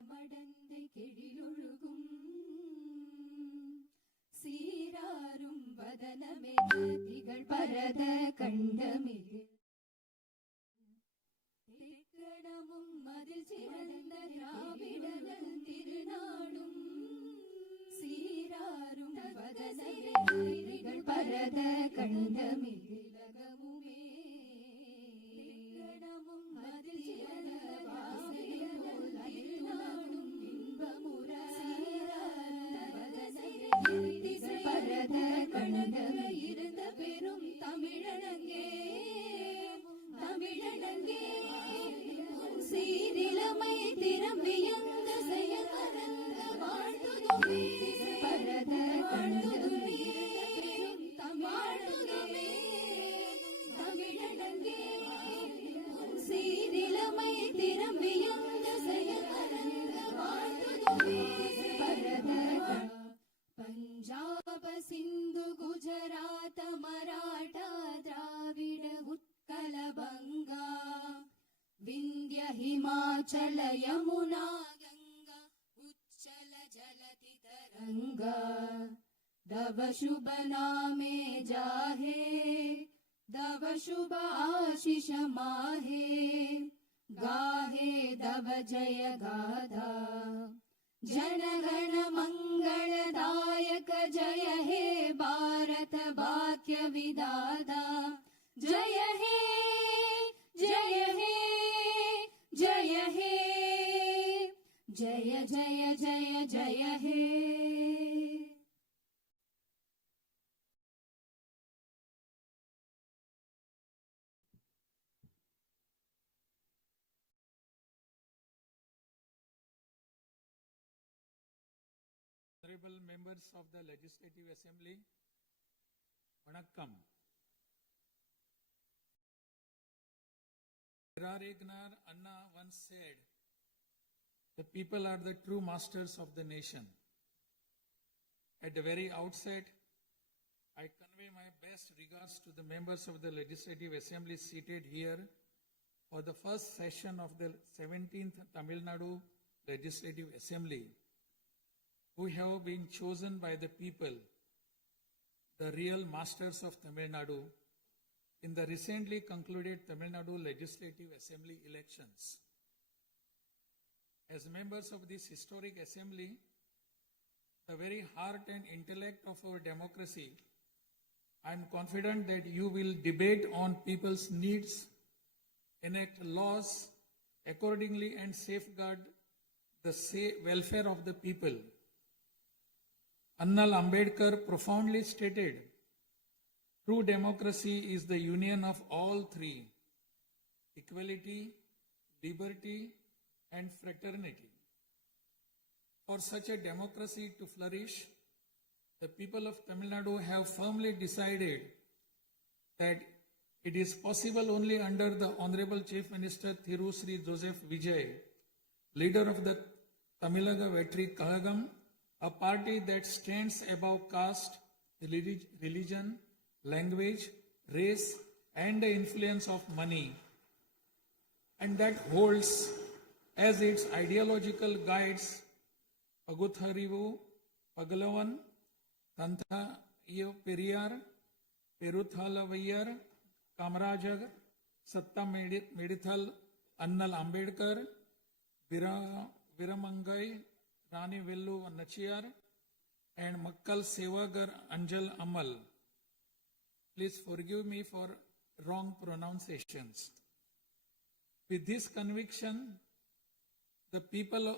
மடந்தை கெழிலொழுகும் சீராரும் வதனமென திகழ் பரத கண்டமிகு திக்கணமும் மதில் சிறந்த திராவிடர்கள் திருநாடும் சீராரும் வதனமென திகழ் பரத கண்டமிகு லகமுமே திக்கணமும் மதில் சிறந்த இருந்த பெரும் தமிழனங்கே தமிழனங்கே சீரிலமை திரும்பியந்த செயலரங்க வாழ்த்துதுமே பரத வாழ்த்துதுமே பெரும் தமிழனங்கே தமிழனங்கே சீரிலமை திரும்பியந்த செயலரங்க வாழ்த்துதுமே பரத हिमाचल यमुना गंगा उच्चल जलति तरंगा दव शुभ नामे जाहे दव शुभ आशीष माहे गाहे दव जय गाथा जन गण मंगलदायक जय हे भारत भाग्य विधाता जय हे जय हे जय हे जय जय जय जय हे Honorable members of the Legislative Assembly, Vanakkam. Perarignar Anna once said, the people are the true masters of the nation. At the very outset, I convey my best regards to the members of the Legislative Assembly seated here for the first session of the 17th Tamil Nadu Legislative Assembly, who have been chosen by the people, the real masters of Tamil Nadu, in the recently concluded Tamil Nadu Legislative Assembly elections. As members of this historic assembly, the very heart and intellect of our democracy, I am confident that you will debate on people's needs, enact laws accordingly, and safeguard the welfare of the people. Annal Ambedkar profoundly stated, true democracy is the union of all three: equality, liberty, and fraternity. For such a democracy to flourish, the people of Tamil Nadu have firmly decided that it is possible only under the Honorable Chief Minister Thiru Sri Joseph Vijay, leader of the Tamilaga Vetri Kalagam, a party that stands above caste, religion, language, race, and the influence of money, and that holds as its ideological guides Pagutharivu, Pagalavan, Tantha Periyar, Peruthalavayar, Kamarajar, Satta Medithal, Annal Ambedkar, Viramangai, Rani Vellu Nachiyar, and Makkal Sevagar Anjal Amal. Please forgive me for wrong pronunciations. With this conviction, the people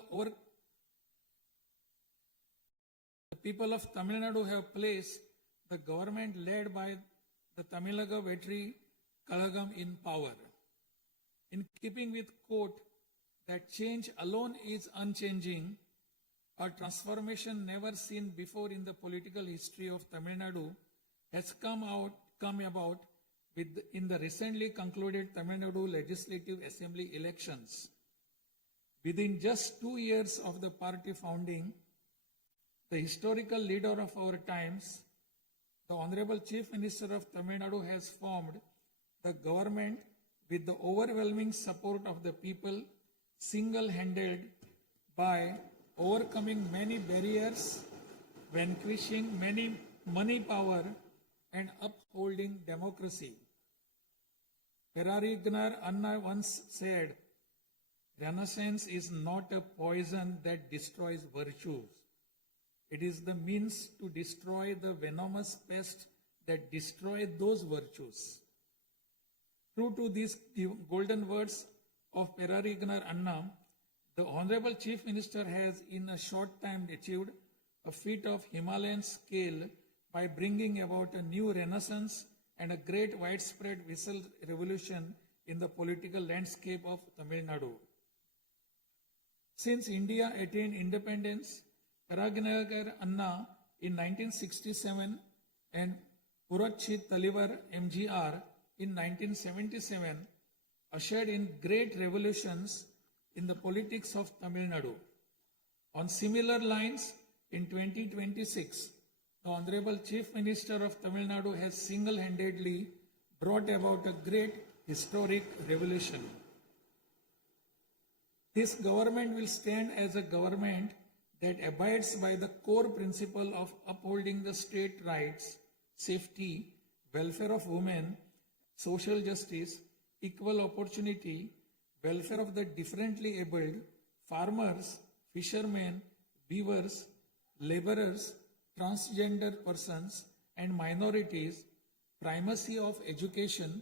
of Tamil Nadu have placed the government led by the Tamilaga Vetri Kalagam in power. In keeping with quote that change alone is unchanging, a transformation never seen before in the political history of Tamil Nadu has come about in the recently concluded Tamil Nadu Legislative Assembly elections. Within just 2 years of the party founding, the historical leader of our times, the Honorable Chief Minister of Tamil Nadu, has formed the government with the overwhelming support of the people, single-handed by overcoming many barriers, vanquishing many money power, and upholding democracy. Perarignar Anna once said, Renaissance is not a poison that destroys virtues. It is the means to destroy the venomous pest that destroys those virtues. True to these golden words of Perarignar Anna, the Honorable Chief Minister has in a short time achieved a feat of Himalayan scale by bringing about a new renaissance and a great widespread visual revolution in the political landscape of Tamil Nadu. Since India attained independence, Perarignar Anna in 1967 and Purachit Talivar MGR in 1977 ushered in great revolutions in the politics of Tamil Nadu. On similar lines, in 2026, the Honorable Chief Minister of Tamil Nadu has single-handedly brought about a great historic revolution. This government will stand as a government that abides by the core principle of upholding the state rights, safety, welfare of women, social justice, equal opportunity, welfare of the differently abled, farmers, fishermen, weavers, laborers, transgender persons, and minorities, primacy of education,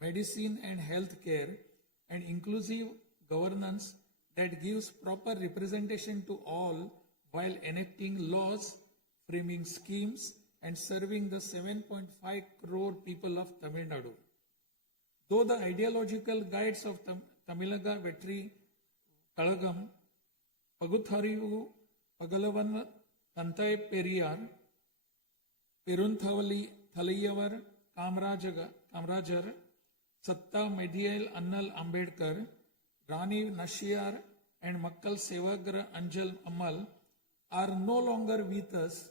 medicine and health care, and inclusive governance that gives proper representation to all while enacting laws, framing schemes, and serving the 7.5 crore people of Tamil Nadu. Though the ideological guides of Tamilaga Vetri Kalagam, Pagutharivu, Pagalavan, Tantai Periyar, Perunthavali Thalayavar, Kamrajar, Satta Medial Annal Ambedkar, Rani Nashiar, and Makkal Sevagra Anjal Amal are no longer with us,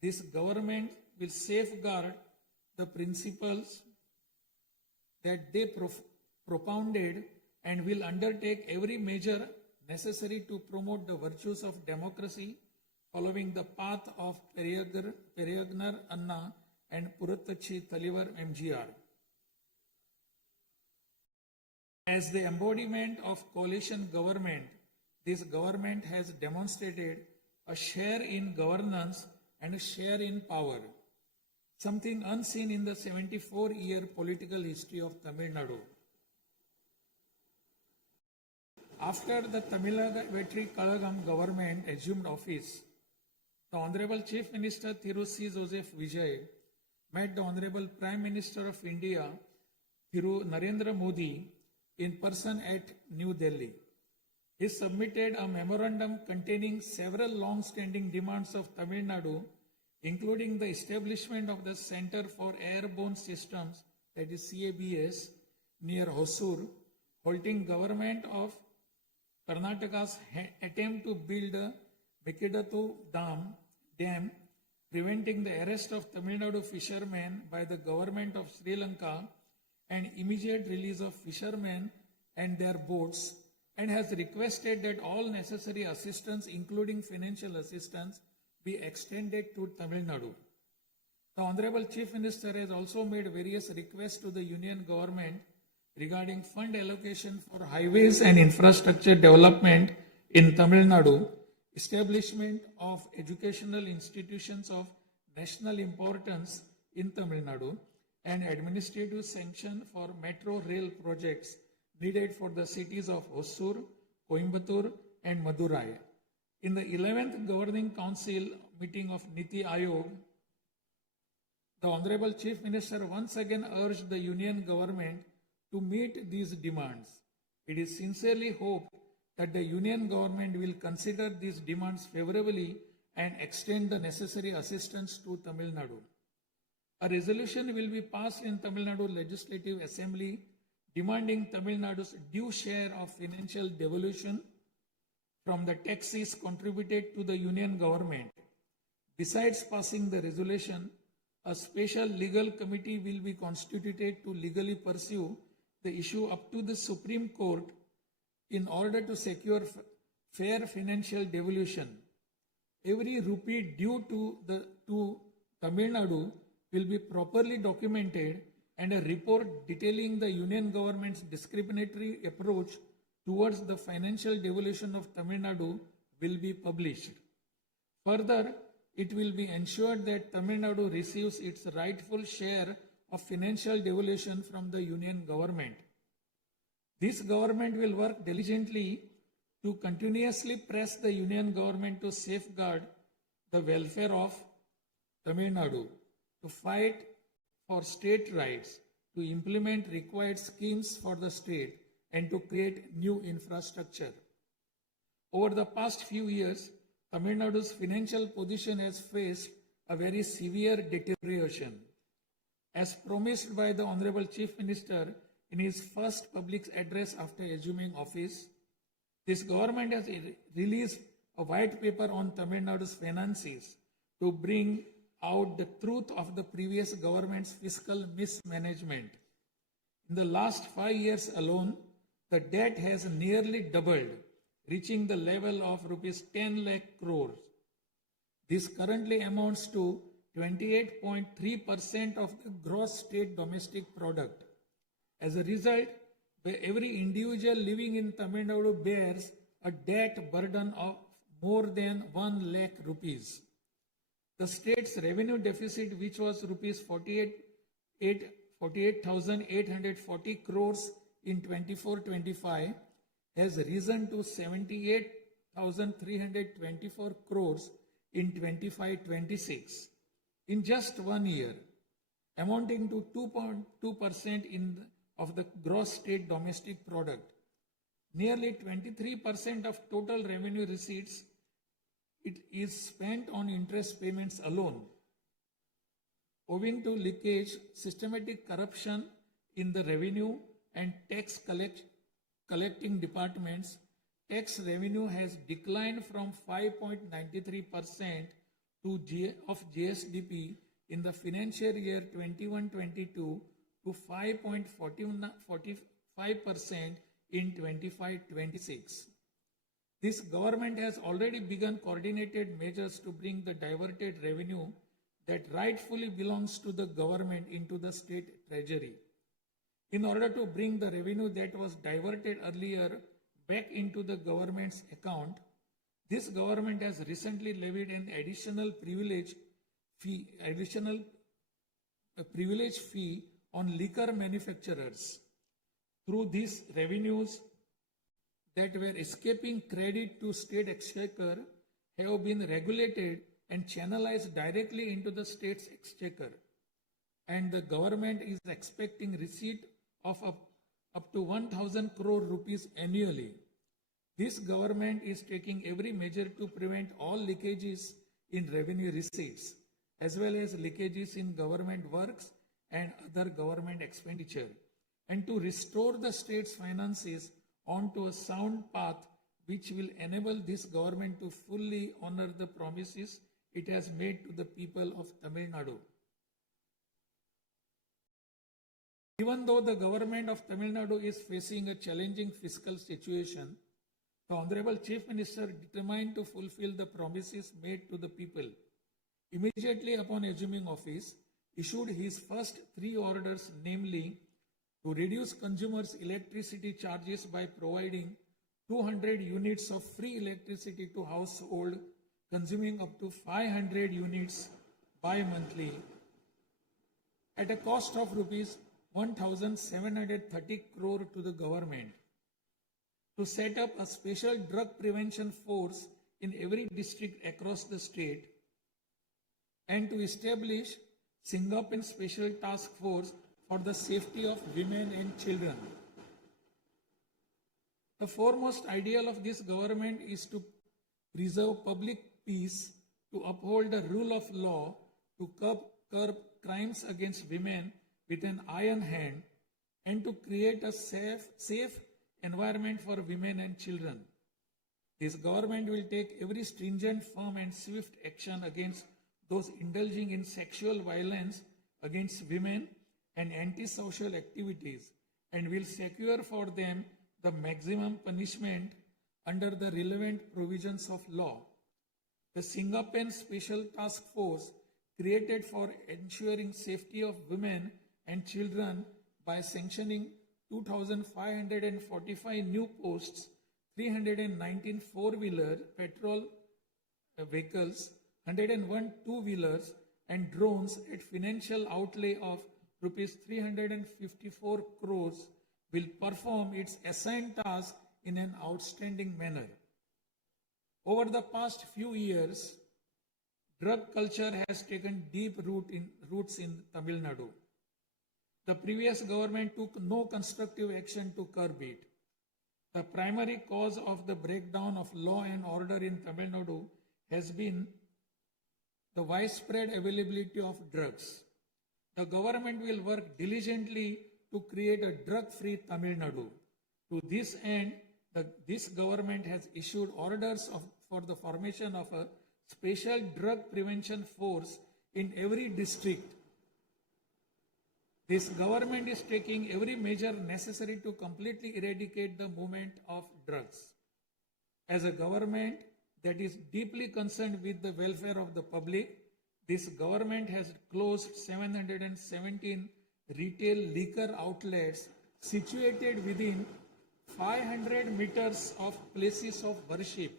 this government will safeguard the principles that they propounded and will undertake every measure necessary to promote the virtues of democracy following the path of Periyagnar Anna and Purattachi Talivar MGR. As the embodiment of coalition government, this government has demonstrated a share in governance and a share in power, something unseen in the 74-year political history of Tamil Nadu. After the Tamilaga Vetri Kalagam government assumed office, the Honorable Chief Minister Thiru C. Joseph Vijay met the Honorable Prime Minister of India, Thiru Narendra Modi, in person at New Delhi. He submitted a memorandum containing several long-standing demands of Tamil Nadu, including the establishment of the Center for Airborne Systems, that is CABS, near Hosur, halting government of Karnataka's attempt to build a Mekidatu Dam, preventing the arrest of Tamil Nadu fishermen by the government of Sri Lanka, and immediate release of fishermen and their boats, and has requested that all necessary assistance, including financial assistance, be extended to Tamil Nadu. The Honorable Chief Minister has also made various requests to the Union government regarding fund allocation for highways and infrastructure development in Tamil Nadu, establishment of educational institutions of national importance in Tamil Nadu, and administrative sanction for metro rail projects needed for the cities of Hosur, Coimbatore, and Madurai. In the 11th Governing Council meeting of Niti Ayog, the Honorable Chief Minister once again urged the Union government to meet these demands. It is sincerely hoped that the Union government will consider these demands favorably and extend the necessary assistance to Tamil Nadu. A resolution will be passed in Tamil Nadu Legislative Assembly demanding Tamil Nadu's due share of financial devolution from the taxes contributed to the Union government. Besides passing the resolution, a special legal committee will be constituted to legally pursue the issue up to the Supreme Court in order to secure fair financial devolution. Every rupee due to Tamil Nadu will be properly documented, and a report detailing the Union government's discriminatory approach towards the financial devolution of Tamil Nadu will be published. Further, it will be ensured that Tamil Nadu receives its rightful share of financial devolution from the Union government. This government will work diligently to continuously press the Union government to safeguard the welfare of Tamil Nadu, to fight for state rights, to implement required schemes for the state, and to create new infrastructure. Over the past few years, Tamil Nadu's financial position has faced a very severe deterioration. As promised by the Honorable Chief Minister in his first public address after assuming office, this government has released a white paper on Tamil Nadu's finances to bring out the truth of the previous government's fiscal mismanagement. In the last 5 years alone, the debt has nearly doubled, reaching the level of rupees 10 lakh crores. This currently amounts to 28.3% of the gross state domestic product. As a result, every individual living in Tamil Nadu bears a debt burden of more than 1 lakh rupees. The state's revenue deficit, which was rupees 48,840 crores in 24-25, has risen to 78,324 crores in 25-26 in just 1 year, amounting to 2.2% of the gross state domestic product. Nearly 23% of total revenue receipts it is spent on interest payments alone. Owing to leakage, systematic corruption in the revenue and tax collecting departments, tax revenue has declined from 5.93% of GSDP in the financial year 21-22 to 5.45% in 25-26. This government has already begun coordinated measures to bring the diverted revenue that rightfully belongs to the government into the state treasury. In order to bring the revenue that was diverted earlier back into the government's account, this government has recently levied an additional privilege fee on liquor manufacturers. Through these revenues that were escaping credit to state exchequer have been regulated and channelized directly into the state's exchequer. And the government is expecting receipt of up to 1,000 crore rupees annually. This government is taking every measure to prevent all leakages in revenue receipts, as well as leakages in government works and other government expenditure, and to restore the state's finances onto a sound path which will enable this government to fully honor the promises it has made to the people of Tamil Nadu. Even though the government of Tamil Nadu is facing a challenging fiscal situation, the Honorable Chief Minister, determined to fulfill the promises made to the people, immediately upon assuming office, issued his first 3 orders, namely, to reduce consumers' electricity charges by providing 200 units of free electricity to household consuming up to 500 units bi-monthly at a cost of rupees 1,730 crore to the government, to set up a special drug prevention force in every district across the state, and to establish Singaporean Special Task Force for the safety of women and children. The foremost ideal of this government is to preserve public peace, to uphold the rule of law, to curb crimes against women with an iron hand, and to create a safe environment for women and children. This government will take every stringent, firm and swift action against those indulging in sexual violence against women and antisocial activities, and will secure for them the maximum punishment under the relevant provisions of law. The Singaporean Special Task Force, created for ensuring safety of women and children by sanctioning 2,545 new posts, 319 four-wheeler petrol vehicles, 101 two-wheelers and drones at financial outlay of rupees 354 crores, will perform its assigned task in an outstanding manner. Over the past few years, drug culture has taken deep roots in Tamil Nadu. The previous government took no constructive action to curb it. The primary cause of the breakdown of law and order in Tamil Nadu has been the widespread availability of drugs. The government will work diligently to create a drug-free Tamil Nadu. To this end, this government has issued orders for the formation of a special drug prevention force in every district. This government is taking every measure necessary to completely eradicate the movement of drugs. As a government that is deeply concerned with the welfare of the public, this government has closed 717 retail liquor outlets situated within 500 meters of places of worship,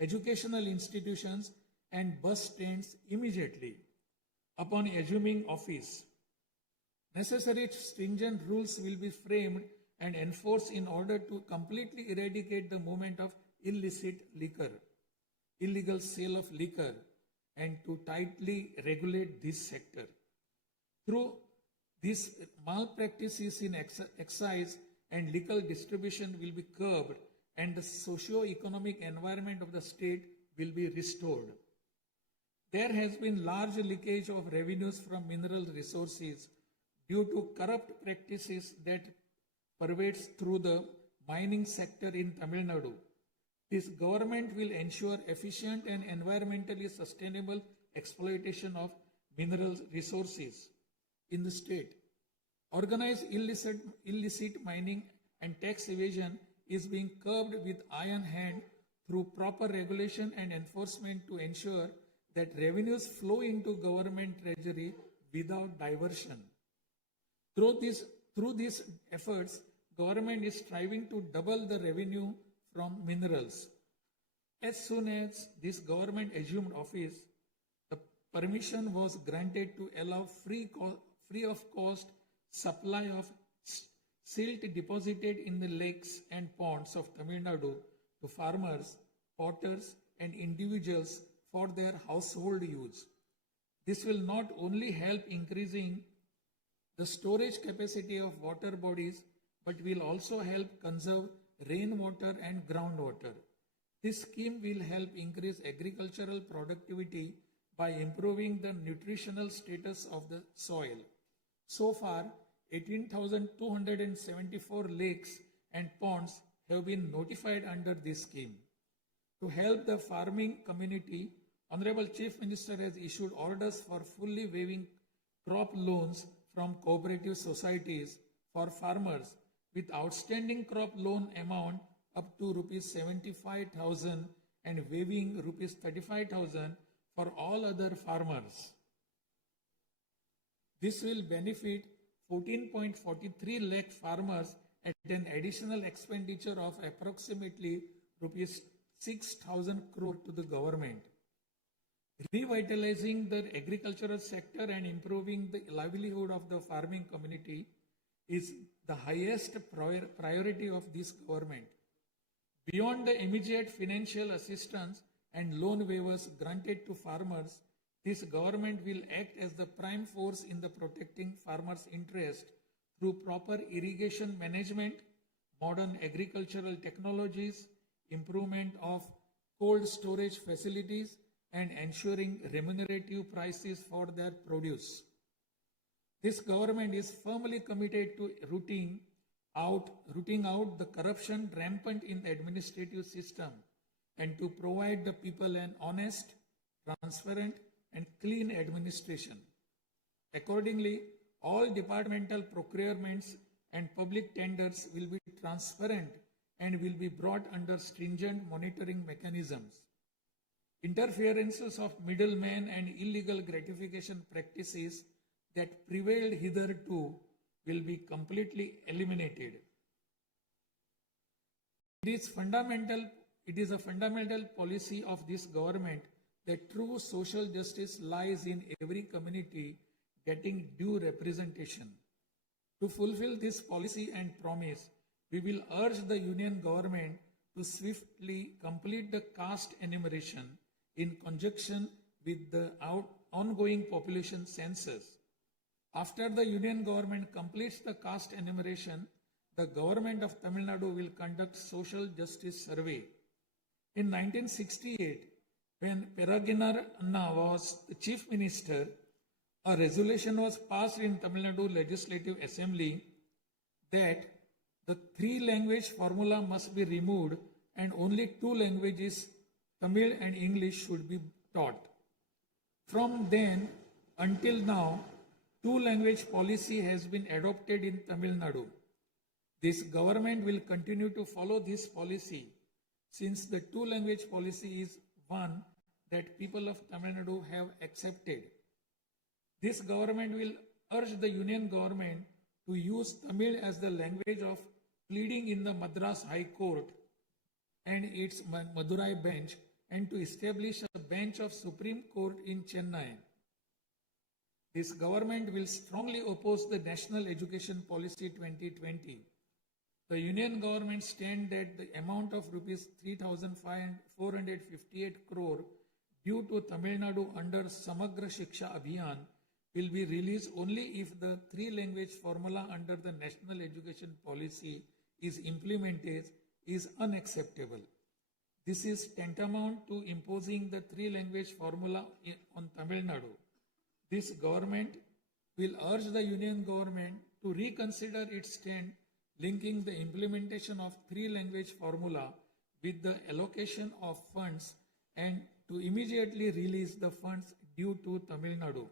educational institutions, and bus stands immediately upon assuming office. Necessary stringent rules will be framed and enforced in order to completely eradicate the movement of illicit liquor, illegal sale of liquor, and to tightly regulate this sector. Through these malpractices in excise and liquor distribution will be curbed and the socio-economic environment of the state will be restored. There has been large leakage of revenues from mineral resources due to corrupt practices that pervades through the mining sector in Tamil Nadu. This government will ensure efficient and environmentally sustainable exploitation of mineral resources in the state. Organized illicit mining and tax evasion is being curbed with iron hand through proper regulation and enforcement to ensure that revenues flow into government treasury without diversion. Through these efforts, government is striving to double the revenue from minerals. As soon as this government assumed office, the permission was granted to allow free of cost supply of silt deposited in the lakes and ponds of Tamil Nadu to farmers, potters, and individuals for their household use. This will not only help increasing the storage capacity of water bodies, but will also help conserve rainwater and groundwater. This scheme will help increase agricultural productivity by improving the nutritional status of the soil. So far, 18,274 lakes and ponds have been notified under this scheme. To help the farming community, Honorable Chief Minister has issued orders for fully waiving crop loans from cooperative societies for farmers with outstanding crop loan amount up to rupees 75,000 and waiving rupees 35,000 for all other farmers. This will benefit 14.43 lakh farmers at an additional expenditure of approximately rupees 6,000 crore to the government. Revitalizing the agricultural sector and improving the livelihood of the farming community is the highest priority of this government. Beyond the immediate financial assistance and loan waivers granted to farmers, this government will act as the prime force in the protecting farmers' interest through proper irrigation management, modern agricultural technologies, improvement of cold storage facilities, and ensuring remunerative prices for their produce. This government is firmly committed to rooting out the corruption rampant in the administrative system and to provide the people an honest, transparent, and clean administration. Accordingly, all departmental procurements and public tenders will be transparent and will be brought under stringent monitoring mechanisms. Interferences of middlemen and illegal gratification practices that prevailed hitherto will be completely eliminated. It is a fundamental policy of this government that true social justice lies in every community getting due representation. To fulfill this policy and promise, we will urge the Union government to swiftly complete the caste enumeration in conjunction with the ongoing population census. After the Union government completes the caste enumeration, the government of Tamil Nadu will conduct social justice survey. In 1968, when Peregrinath Anna was the chief minister, a resolution was passed in Tamil Nadu Legislative Assembly that the 3-language formula must be removed and only 2 languages, Tamil and English, should be taught. From then until now, two-language policy has been adopted in Tamil Nadu. This government will continue to follow this policy since the two-language policy is one that people of Tamil Nadu have accepted. This government will urge the union government to use Tamil as the language of pleading in the Madras High Court and its Madurai bench, and to establish a bench of Supreme Court in Chennai. This government will strongly oppose the National Education Policy 2020. The union government stand that the amount of rupees 3,458 crore due to Tamil Nadu under Samagra Shiksha Abhiyan will be released only if the three-language formula under the National Education Policy is implemented is unacceptable. This is tantamount to imposing the three-language formula on Tamil Nadu. This government will urge the union government to reconsider its stand linking the implementation of three-language formula with the allocation of funds and to immediately release the funds due to Tamil Nadu.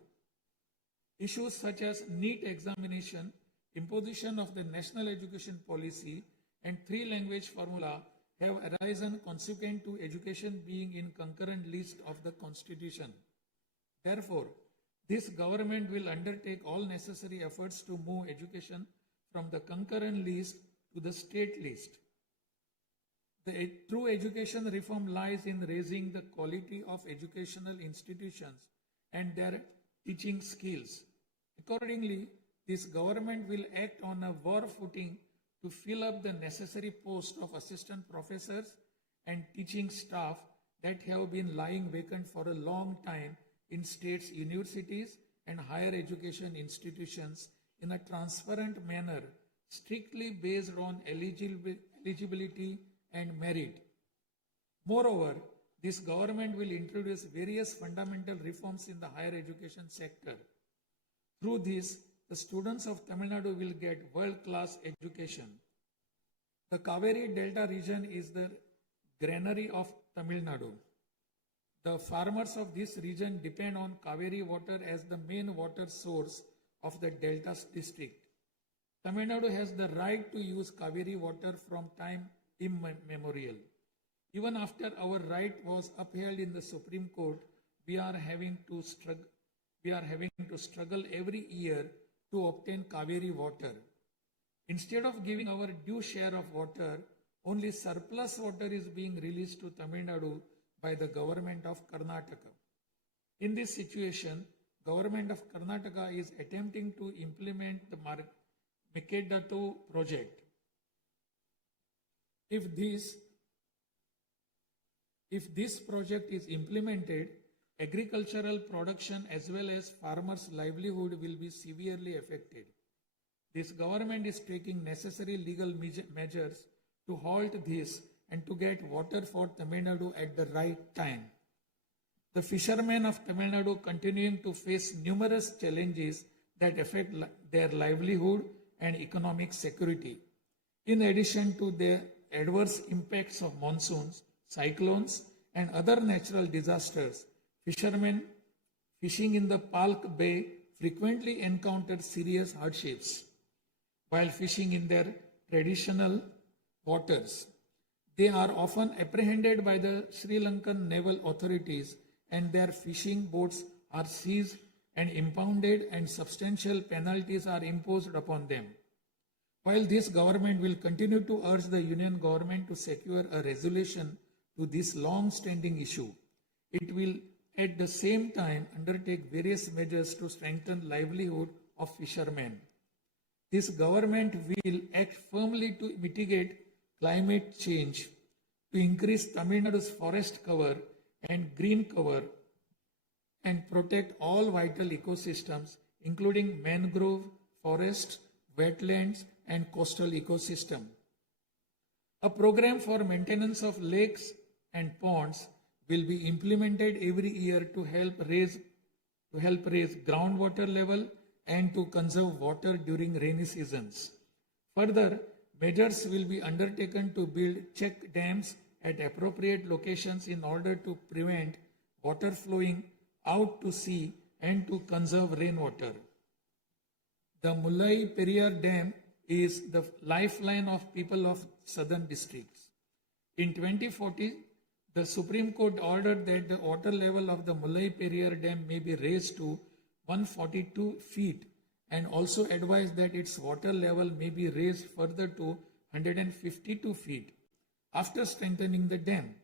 Issues such as NEET examination, imposition of the national education policy, and three-language formula have arisen consequent to education being in concurrent list of the Constitution. Therefore, this government will undertake all necessary efforts to move education from the concurrent list to the state list. The true education reform lies in raising the quality of educational institutions and their teaching skills. Accordingly, this government will act on a war footing to fill up the necessary posts of assistant professors and teaching staff that have been lying vacant for a long time in states' universities and higher education institutions in a transparent manner, strictly based on eligibility and merit. Moreover, this government will introduce various fundamental reforms in the higher education sector. Through this, the students of Tamil Nadu will get world-class education. The Kaveri Delta region is the granary of Tamil Nadu. The farmers of this region depend on Kaveri water as the main water source of the Delta district. Tamil Nadu has the right to use Kaveri water from time immemorial. Even after our right was upheld in the Supreme Court, we are having to struggle every year to obtain Kaveri water. Instead of giving our due share of water, only surplus water is being released to Tamil Nadu by the government of Karnataka. In this situation, government of Karnataka is attempting to implement the Mekedatu project. If this project is implemented, agricultural production as well as farmers' livelihood will be severely affected. This government is taking necessary legal measures to halt this and to get water for Tamil Nadu at the right time. The fishermen of Tamil Nadu continuing to face numerous challenges that affect their livelihood and economic security. In addition to the adverse impacts of monsoons, cyclones, and other natural disasters, fishermen fishing in the Palk Bay frequently encounter serious hardships while fishing in their traditional waters. They are often apprehended by the Sri Lankan naval authorities and their fishing boats are seized and impounded and substantial penalties are imposed upon them. While this government will continue to urge the union government to secure a resolution to this long-standing issue, it will at the same time undertake various measures to strengthen livelihood of fishermen. This government will act firmly to mitigate climate change, to increase Tamil Nadu's forest cover and green cover, and protect all vital ecosystems, including mangrove, forests, wetlands, and coastal ecosystem. A program for maintenance of lakes and ponds will be implemented every year to help raise groundwater level and to conserve water during rainy seasons. Further, measures will be undertaken to build check dams at appropriate locations in order to prevent water flowing out to sea and to conserve rainwater. The Mullai Periyar Dam is the lifeline of people of southern districts. In 2040, the Supreme Court ordered that the water level of the Mullai Periyar Dam may be raised to 142 feet and also advised that its water level may be raised further to 152 feet after strengthening the dam.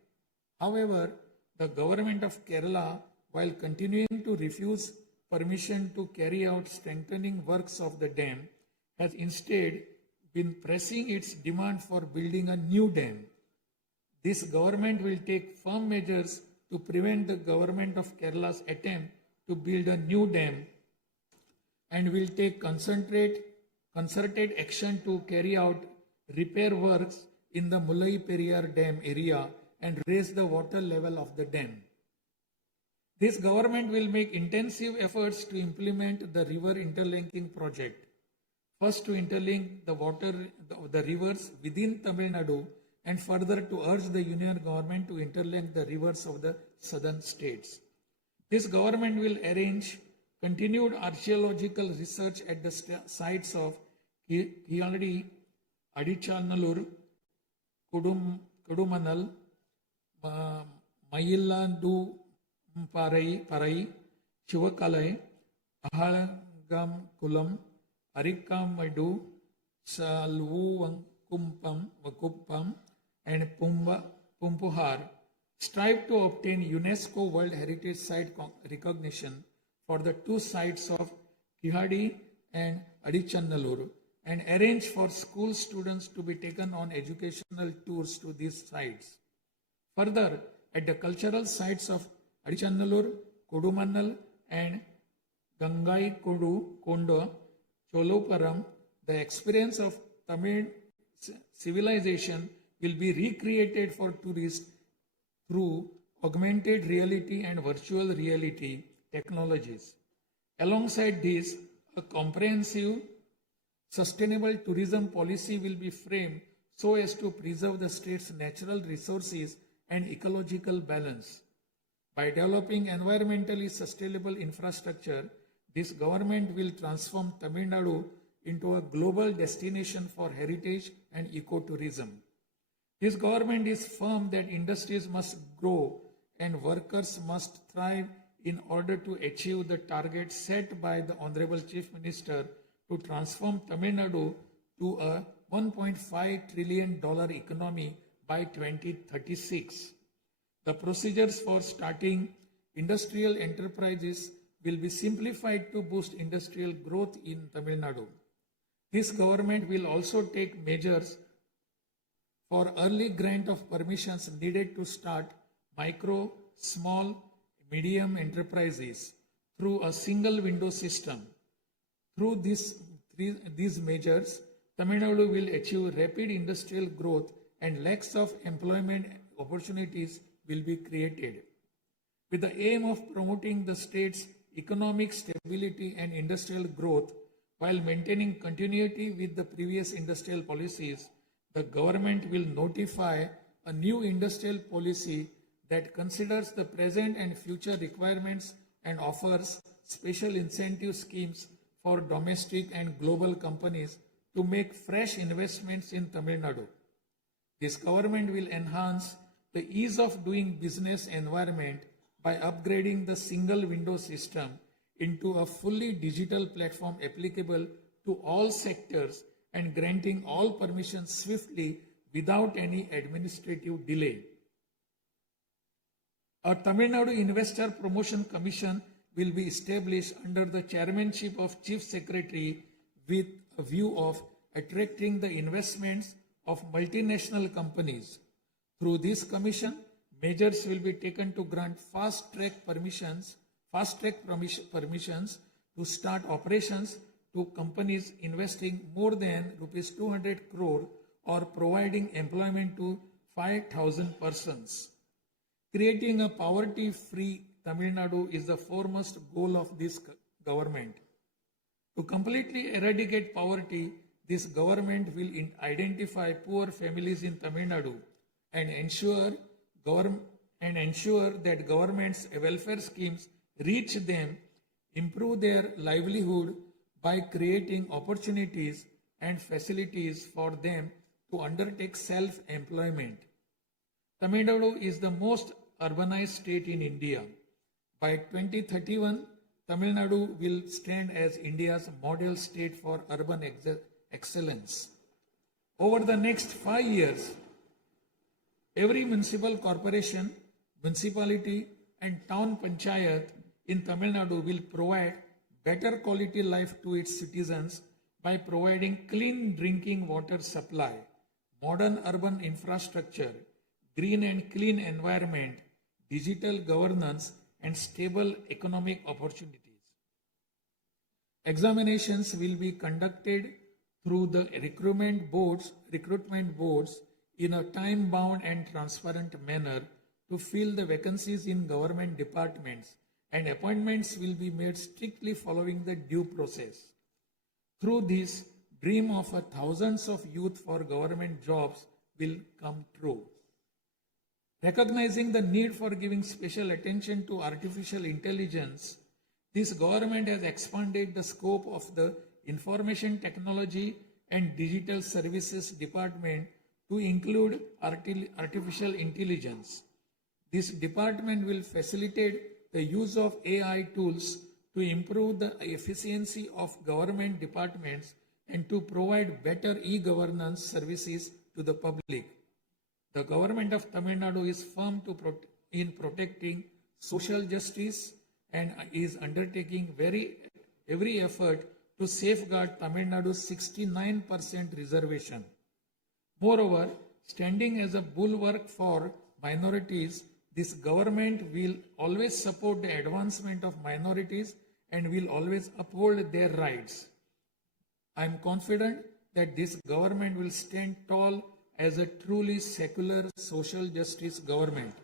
However, the government of Kerala, while continuing to refuse permission to carry out strengthening works of the dam, has instead been pressing its demand for building a new dam. This government will take firm measures to prevent the government of Kerala's attempt to build a new dam and will take concerted action to carry out repair works in the Mullai Periyar Dam area and raise the water level of the dam. This government will make intensive efforts to implement the river interlinking project. First, to interlink the rivers within Tamil Nadu, and further to urge the union government to interlink the rivers of the southern states. This government will arrange continued archaeological research at the sites of Kiyadi, Adichanallur, Kudumanal, Mayillandu Parai, Chivakalai, Ahalagam Kulam, Arikamadu, Salvu Vakuppam, and Pumpuhar strive to obtain UNESCO World Heritage Site recognition for the two sites of Kihadi and Adichanallur and arrange for school students to be taken on educational tours to these sites. Further, at the cultural sites of Adichanallur, Kodumannal and Gangai Kondo, Choluparam, the experience of Tamil civilization will be recreated for tourists through augmented reality and virtual reality technologies. Alongside this, a comprehensive, sustainable tourism policy will be framed so as to preserve the state's natural resources and ecological balance. By developing environmentally sustainable infrastructure, this government will transform Tamil Nadu into a global destination for heritage and ecotourism. This government is firm that industries must grow and workers must thrive in order to achieve the target set by the Honorable Chief Minister to transform Tamil Nadu to a $1.5 trillion economy by 2036. The procedures for starting industrial enterprises will be simplified to boost industrial growth in Tamil Nadu. This government will also take measures for early grant of permissions needed to start micro, small, medium enterprises through a single window system. Through these measures, Tamil Nadu will achieve rapid industrial growth and lakhs of employment opportunities will be created. With the aim of promoting the state's economic stability and industrial growth while maintaining continuity with the previous industrial policies, the government will notify a new industrial policy that considers the present and future requirements and offers special incentive schemes for domestic and global companies to make fresh investments in Tamil Nadu. This government will enhance the ease of doing business environment by upgrading the single window system into a fully digital platform applicable to all sectors and granting all permissions swiftly without any administrative delay. A Tamil Nadu Investor Promotion Commission will be established under the chairmanship of Chief Secretary with a view of attracting the investments of multinational companies. Through this commission, measures will be taken to grant fast-track permissions to start operations to companies investing more than Rs 200 crore or providing employment to 5,000 persons. Creating a poverty-free Tamil Nadu is the foremost goal of this government. To completely eradicate poverty, this government will identify poor families in Tamil Nadu and ensure that government's welfare schemes reach them, improve their livelihood by creating opportunities and facilities for them to undertake self-employment. Tamil Nadu is the most urbanized state in India. By 2031, Tamil Nadu will stand as India's model state for urban excellence. Over the next 5 years, every municipal corporation, municipality, and town panchayat in Tamil Nadu will provide better quality life to its citizens by providing clean drinking water supply, modern urban infrastructure, green and clean environment, digital governance, and stable economic opportunities. Examinations will be conducted through the recruitment boards in a time-bound and transparent manner to fill the vacancies in government departments, and appointments will be made strictly following the due process. Through this, dream of thousands of youth for government jobs will come true. Recognizing the need for giving special attention to artificial intelligence, this government has expanded the scope of the Information Technology and Digital Services Department to include artificial intelligence. This department will facilitate the use of AI tools to improve the efficiency of government departments and to provide better e-governance services to the public. The government of Tamil Nadu is firm in protecting social justice and is undertaking every effort to safeguard Tamil Nadu's 69% reservation. Moreover, standing as a bulwark for minorities, this government will always support the advancement of minorities and will always uphold their rights. I am confident that this government will stand tall as a truly secular social justice government.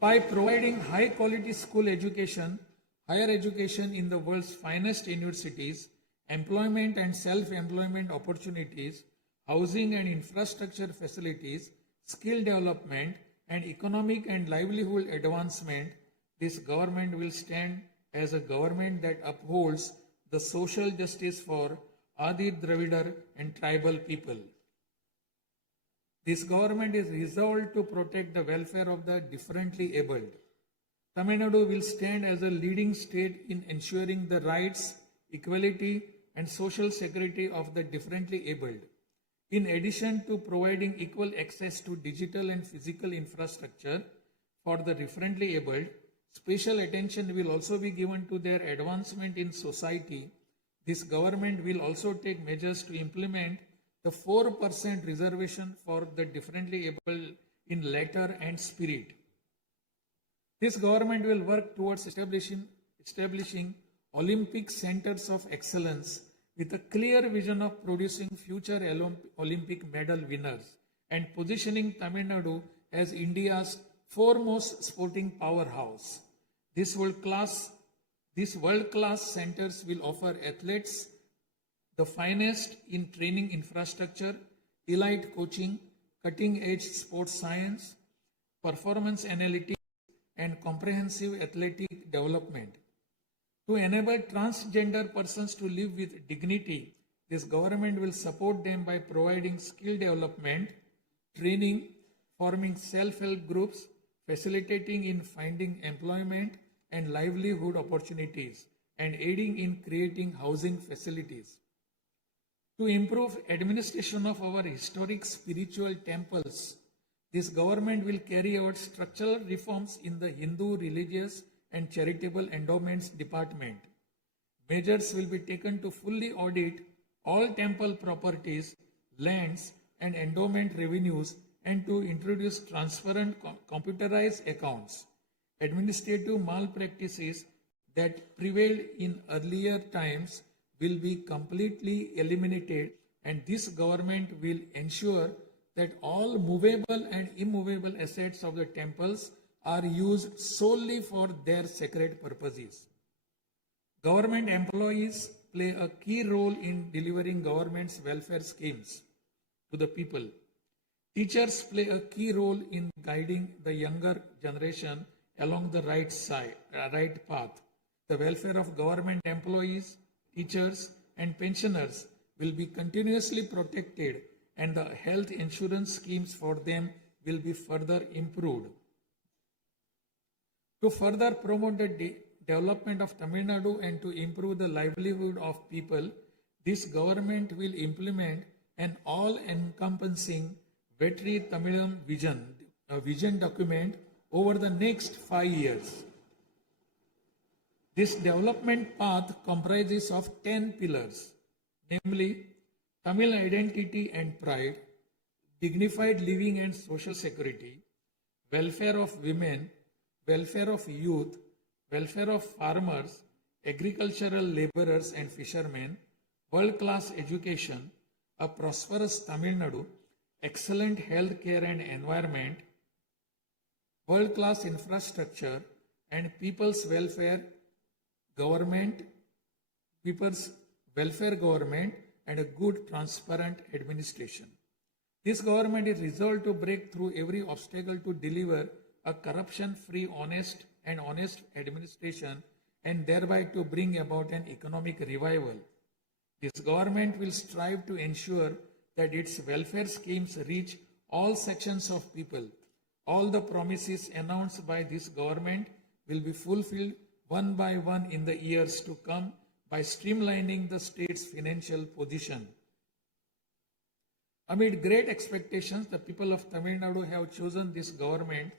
By providing high quality school education, higher education in the world's finest universities, employment and self-employment opportunities, housing and infrastructure facilities, skill development, and economic and livelihood advancement, this government will stand as a government that upholds the social justice for Adi Dravidar and tribal people. This government is resolved to protect the welfare of the differently abled. Tamil Nadu will stand as a leading state in ensuring the rights, equality, and social security of the differently abled. In addition to providing equal access to digital and physical infrastructure for the differently abled, special attention will also be given to their advancement in society. This government will also take measures to implement the 4% reservation for the differently able in letter and spirit. This government will work towards establishing Olympic centers of excellence with a clear vision of producing future Olympic medal winners and positioning Tamil Nadu as India's foremost sporting powerhouse. These world-class centers will offer athletes the finest in training infrastructure, elite coaching, cutting-edge sports science, performance analytics, and comprehensive athletic development. To enable transgender persons to live with dignity, this government will support them by providing skill development, training, forming self-help groups, facilitating in finding employment and livelihood opportunities, and aiding in creating housing facilities. To improve administration of our historic spiritual temples, this government will carry out structural reforms in the Hindu religious and charitable endowments department. Measures will be taken to fully audit all temple properties, lands, and endowment revenues and to introduce transparent computerized accounts. Administrative malpractices that prevailed in earlier times will be completely eliminated, and this government will ensure that all movable and immovable assets of the temples are used solely for their sacred purposes. Government employees play a key role in delivering government's welfare schemes to the people. Teachers play a key role in guiding the younger generation along the right path. The welfare of government employees, teachers, and pensioners will be continuously protected, and the health insurance schemes for them will be further improved. To further promote the development of Tamil Nadu and to improve the livelihood of people, this government will implement an all-encompassing Vetri Tamilam vision document over the next 5 years. This development path comprises of 10 pillars, namely Tamil identity and pride, dignified living and social security, welfare of women, welfare of youth, welfare of farmers, agricultural laborers and fishermen, world-class education, a prosperous Tamil Nadu, excellent health care and environment, world-class infrastructure, and people's welfare government, and a good, transparent administration. This government is resolved to break through every obstacle to deliver a corruption-free, honest administration and thereby to bring about an economic revival. This government will strive to ensure that its welfare schemes reach all sections of people. All the promises announced by this government will be fulfilled one by one in the years to come by streamlining the state's financial position. Amid great expectations, the people of Tamil Nadu have chosen this government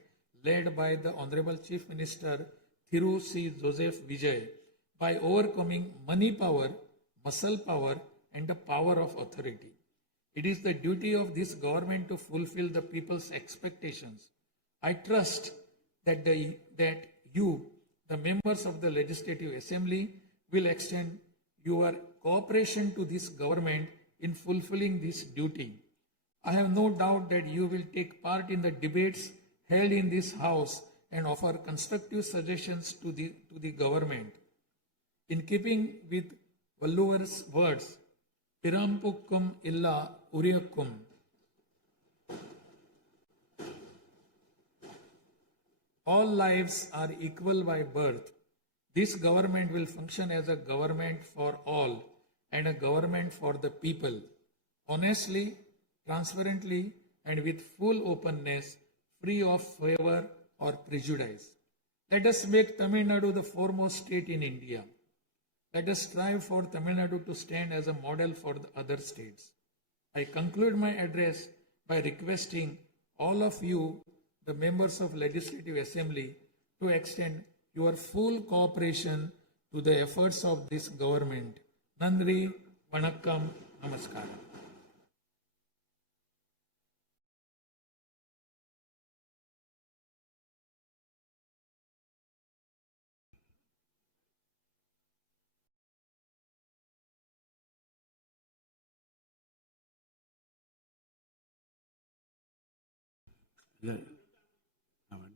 led by the Honorable Chief Minister Thiru C. Joseph Vijay by overcoming money power, muscle power, and the power of authority. It is the duty of this government to fulfill the people's expectations. I trust that you, the members of the Legislative Assembly, will extend your cooperation to this government in fulfilling this duty. I have no doubt that you will take part in the debates held in this House and offer constructive suggestions to the government. In keeping with Valluvar's words, Pirampukkum illa Uriyakkum, all lives are equal by birth. This government will function as a government for all and a government for the people, honestly, transparently, and with full openness, free of favor or prejudice. Let us make Tamil Nadu the foremost state in India. Let us strive for Tamil Nadu to stand as a model for the other states. I conclude my address by requesting all of you, the members of Legislative Assembly, to extend your full cooperation to the efforts of this government. Nandri, Vanakkam, Namaskaram.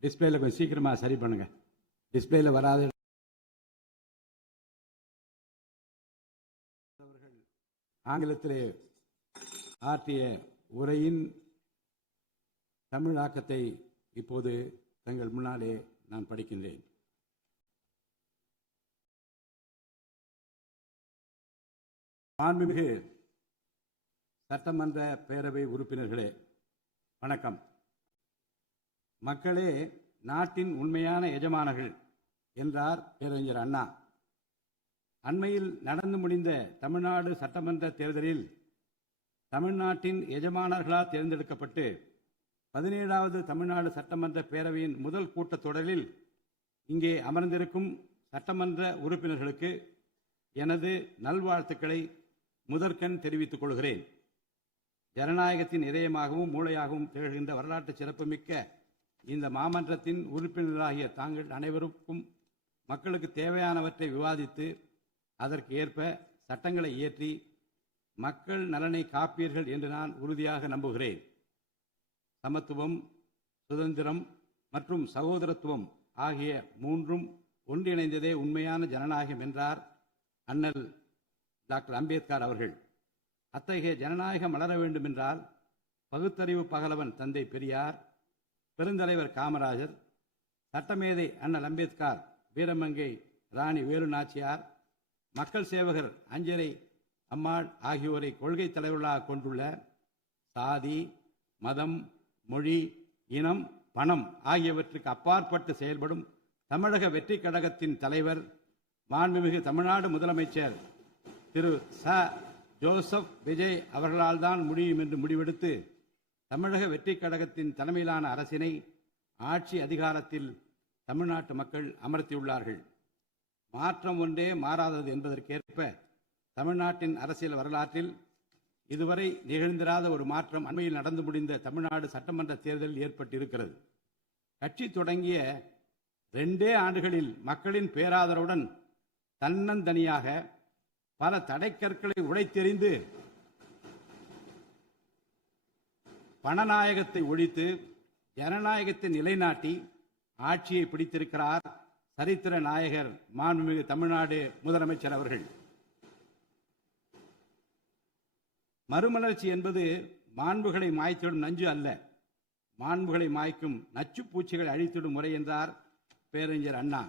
டிஸ்பிளேல கொஞ்சம் சீக்கிரமா சரி பண்ணுங்க. டிஸ்பிளேல வராது. ஆங்கிலத்திலே ஆற்றிய உரையின் தமிழாக்கத்தை இப்போது தங்கள் முன்னாலே நான் படிக்கின்றேன். மாண்புமிகு சட்டமன்ற பேரவை உறுப்பினர்களே, வணக்கம். மக்களே நாட்டின் உண்மையான எஜமானர்கள் என்றார் பேரறிஞர் அண்ணா. அண்மையில் நடந்து முடிந்த தமிழ்நாடு சட்டமன்ற தேர்தலில் தமிழ்நாட்டின் எஜமானர்களால் தேர்ந்தெடுக்கப்பட்டு 17வது தமிழ்நாடு சட்டமன்ற பேரவையின் முதல் கூட்டத்தொடரில் இங்கே அமர்ந்திருக்கும் சட்டமன்ற உறுப்பினர்களுக்கு எனது நல்வாழ்த்துக்களை முதற்கண் தெரிவித்துக் கொள்கிறேன். ஜனநாயகத்தின் இதயமாகவும் மூளையாகவும் திகழ்கின்ற வரலாற்று சிறப்புமிக்க இந்த மாமன்றத்தின் உறுப்பினர்களாகிய தாங்கள் அனைவருக்கும் மக்களுக்கு தேவையானவற்றை விவாதித்து அதற்கு ஏற்ப சட்டங்களை இயற்றி மக்கள் நலனை காப்பீர்கள் என்று நான் உறுதியாக நம்புகிறேன். சமத்துவம், சுதந்திரம் மற்றும் சகோதரத்துவம் ஆகிய மூன்றும் ஒன்றிணைந்ததே உண்மையான ஜனநாயகம் என்றார் அண்ணல் டாக்டர் அம்பேத்கர் அவர்கள். அத்தகைய ஜனநாயகம் வளர வேண்டுமென்றால் பகுத்தறிவு பகலவன் தந்தை பெரியார், பெருந்தலைவர் காமராஜர், சட்டமேதை அண்ணல் அம்பேத்கர், வீரமங்கை ராணி வேலு நாச்சியார், மக்கள் சேவகர் அஞ்சலை அம்மாள் ஆகியோரை கொள்கை தலைவர்களாக கொண்டுள்ள சாதி, மதம், மொழி, இனம், பணம் ஆகியவற்றுக்கு அப்பாற்பட்டு செயல்படும் தமிழக வெற்றி கழகத்தின் தலைவர் மாண்புமிகு தமிழ்நாடு முதலமைச்சர் திரு ச. ஜோசப் விஜய் அவர்களால் தான் முடியும் என்று முடிவெடுத்து தமிழக வெற்றி கழகத்தின் தலைமையிலான அரசினை ஆட்சி அதிகாரத்தில் தமிழ்நாட்டு மக்கள் அமர்த்தியுள்ளார்கள். மாற்றம் ஒன்றே மாறாதது என்பதற்கேற்ப தமிழ்நாட்டின் அரசியல் வரலாற்றில் இதுவரை நிகழ்ந்திராத ஒரு மாற்றம் அண்மையில் நடந்து முடிந்த தமிழ்நாடு சட்டமன்ற தேர்தலில் ஏற்பட்டிருக்கிறது. கட்சி தொடங்கிய 2 ஆண்டுகளில் மக்களின் பேராதரவுடன் தன்னந்தனியாக பல தடைக்கற்களை உடைத்தெறிந்து பணநாயகத்தை ஒழித்து ஜனநாயகத்தை நிலைநாட்டி ஆட்சியை பிடித்திருக்கிறார் சரித்திர நாயகர் மாண்புமிகு தமிழ்நாடு முதலமைச்சர் அவர்கள். மறுமலர்ச்சி என்பது மாண்புகளை மாய்த்திடும் நஞ்சு அல்ல, மாண்புகளை மாய்க்கும் நச்சு பூச்சிகளை அழித்திடும் முறை என்றார் பேரறிஞர் அண்ணா.